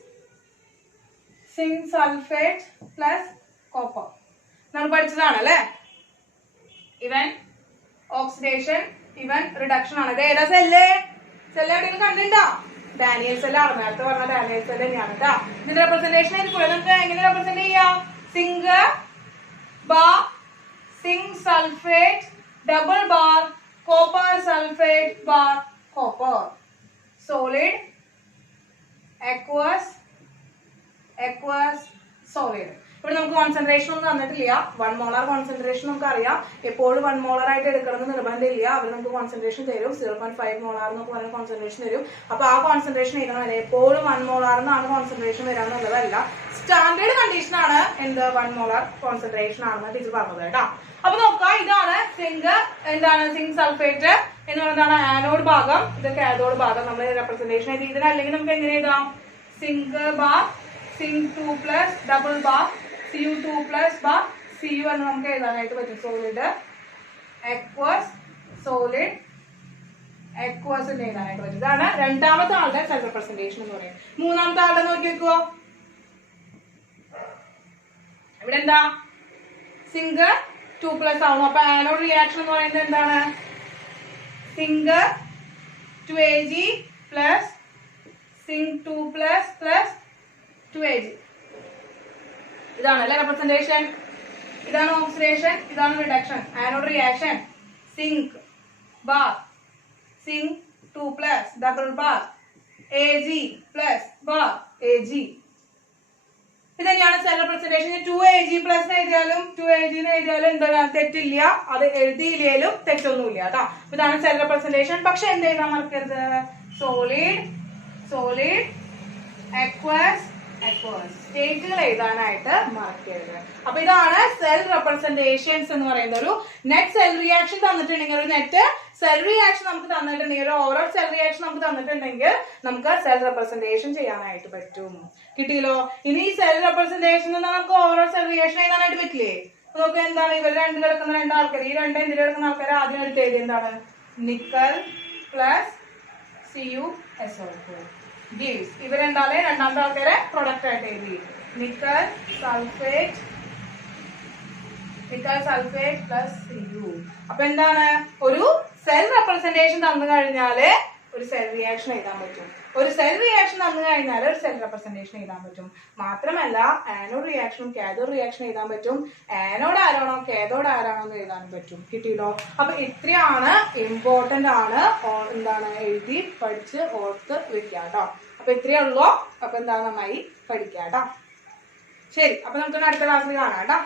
zinc sulphate plus copper. നമ്മൾ പഠിച്ചതാണ് അല്ലെ. ഇവൻ ഓക്സിഡേഷൻ, ഇവൻ റിഡക്ഷൻ ആണ്. ഇത് ഏതാ സെല്ല് എവിടെയെങ്കിലും കണ്ടിട്ടുണ്ടോ? ഡാനിയൽ സെല്ലാണ്. നേരത്തെ പറഞ്ഞ ഡാനിയൽ സെല്ല് തന്നെയാണ് കേട്ടോ. ഇതിന്റെ റെപ്രസെന്റേഷൻ ആയിരിക്കും. നമുക്ക് എങ്ങനെ റെപ്രസെന്റ് ചെയ്യാം, zinc bar zinc sulphate double bar copper sulphate bar copper. Solid aqueous solid. ഇവിടെ നമുക്ക് കോൺസെൻട്രേഷൻ ഒന്നും തന്നിട്ടില്ല. 1 മോളാർ കോൺസെൻട്രേഷൻ നമുക്ക് അറിയാം. എപ്പോഴും 1 മോളാർ ആയിട്ട് എടുക്കണമെന്ന് നിർബന്ധമില്ല. അവർ നമുക്ക് കോൺസെൻട്രേഷൻ തരും. 0.5 മോളാർ എന്നൊക്കെ പറഞ്ഞ കോൺസെൻട്രേഷൻ തരും. അപ്പൊ ആ കോൺസെൻട്രേഷൻ എഴുതണം. എപ്പോഴും 1 മോളാർ എന്നാണ് കോൺസെൻട്രേഷൻ വരാന്നുള്ളതല്ല. സ്റ്റാൻഡേർഡ് കണ്ടീഷൻ ആണ് എന്ത് 1 മോളാർ കോൺസെൻട്രേഷൻ ആണെന്ന് ടീച്ചർ പറഞ്ഞത് കേട്ടോ. അപ്പൊ നോക്കാം, ഇതാണ് സിങ്ക്. എന്താണ് സിങ്ക് സൾഫേറ്റ് എന്ന് പറയുന്നതാണ് ആനോഡ് ഭാഗം, ഇത് കാഥോഡ് ഭാഗം. നമ്മൾ റെപ്രസെന്റേഷൻ എഴുതി. ഇതിനല്ലെങ്കിൽ നമുക്ക് എങ്ങനെ എഴുതാം? Zinc bar zinc 2+ double bar Cu2+ bar Cu എന്ന് നമുക്ക് എഴുതാനായിട്ട് പറ്റും. സോളിഡ് അക്വസ് സോളിഡ് അക്വസ് എന്ന് എഴുതാനായിട്ട് പറ്റും. ഇതാണ് രണ്ടാമത്തെ ആളുടെ സെൽ റെപ്രസെന്റേഷൻ എന്ന് പറയുന്നത്. മൂന്നാമത്തെ ആളുടെ നോക്കി വെക്കുവോ. ഇവിടെ എന്താ സിങ്ക് 2+ ആവുന്നു. അപ്പൊ ആനോഡ് റിയാക്ഷൻ എന്ന് പറയുന്നത് എന്താണ്? Zinc 2Ag plus zinc 2+ plus 2Ag. ഇതാണ് അല്ലെ റെപ്രസെന്റേഷൻ. ഇതാണ് ഓക്സിഡേഷൻ, ഇതാണ് reduction. Anode reaction zinc bar zinc 2+ double bar Ag plus bar Ag. ഇത് തന്നെയാണ് സെൽ റെപ്രസെന്റേഷൻ. 2Ag പ്ലസ് എഴുതിയാലും 2Ag എഴുതിയാലും എന്താണ് തെറ്റില്ല, അത് എഴുതിയില്ലേലും തെറ്റൊന്നുമില്ല കേട്ടോ. ഇതാണ് സെൽ റെപ്രസെന്റേഷൻ. പക്ഷെ എന്ത് എഴുതാൻ മറക്കരുത്? സോളിഡ് സോളിഡ് അക്വസ് അക്വസ് സ്റ്റേറ്റുകൾ എഴുതാനായിട്ട് മറക്കരുത്. അപ്പൊ ഇതാണ് സെൽ റെപ്രസെന്റേഷൻസ് എന്ന് പറയുന്ന ഒരു നെറ്റ് സെൽ റിയാക്ഷൻ തന്നിട്ടുണ്ടെങ്കിൽ, ഒരു നെറ്റ് സെൽ റിയാക്ഷൻ നമുക്ക് തന്നിട്ടുണ്ടെങ്കിൽ, ഒരു ഓവറോൾ സെൽ റിയാക്ഷൻ നമുക്ക് തന്നിട്ടുണ്ടെങ്കിൽ നമുക്ക് സെൽ റെപ്രസെന്റേഷൻ ചെയ്യാനായിട്ട് പറ്റും. കിട്ടിയല്ലോ. ഇനി ഈ സെൽ റെപ്രസെന്റേഷൻ നമുക്ക് ഓവറോൾ സെൽ റിയാക്ഷൻ എഴുതാനായിട്ട് പറ്റില്ലേ? നമുക്ക് എന്താണ് ഇവർ രണ്ട് കിടക്കുന്ന രണ്ടാൾക്കാർ, ഈ രണ്ട് എന്തിൽ കിടക്കുന്ന ആൾക്കാർ ആദ്യം എടുത്ത് എഴുതി എന്താണ്? Nickel plus CuSO4 gives. ഇവരെന്തായാലും രണ്ടാമത്തെ ആൾക്കാരെ പ്രൊഡക്റ്റ് ആയിട്ട് എഴുതി. Nickel sulphate plus Cu. അപ്പൊ എന്താണ്? ഒരു സെൽ റെപ്രസെന്റേഷൻ തന്നു കഴിഞ്ഞാല് ഒരു സെൽ റിയാക്ഷൻ എഴുതാൻ പറ്റും. ഒരു സെൽ റിയാക്ഷൻ തന്നു കഴിഞ്ഞാൽ ഒരു സെൽ റെപ്രസെന്റേഷൻ എഴുതാൻ പറ്റും. മാത്രമല്ല ആനോഡ് റിയാക്ഷനും കാഥോഡ് റിയാക്ഷൻ എഴുതാൻ പറ്റും. ആനോഡ് ആരാണോ കാഥോഡ് ആരാണോ എന്ന് എഴുതാനും പറ്റും. കിട്ടിയല്ലോ. അപ്പൊ ഇത്രയാണ് ഇമ്പോർട്ടന്റ് ആണ്. എന്താണ് എഴുതി പഠിച്ച് ഓർത്ത് വെക്കുക കേട്ടോ. അപ്പൊ ഇത്രയേ ഉള്ളൂ. അപ്പൊ എന്താണ് നന്നായി പഠിക്കാം കേട്ടോ. ശരി, അപ്പൊ നമുക്ക് അടുത്ത ക്ലാസ്സിൽ കാണാം കേട്ടോ.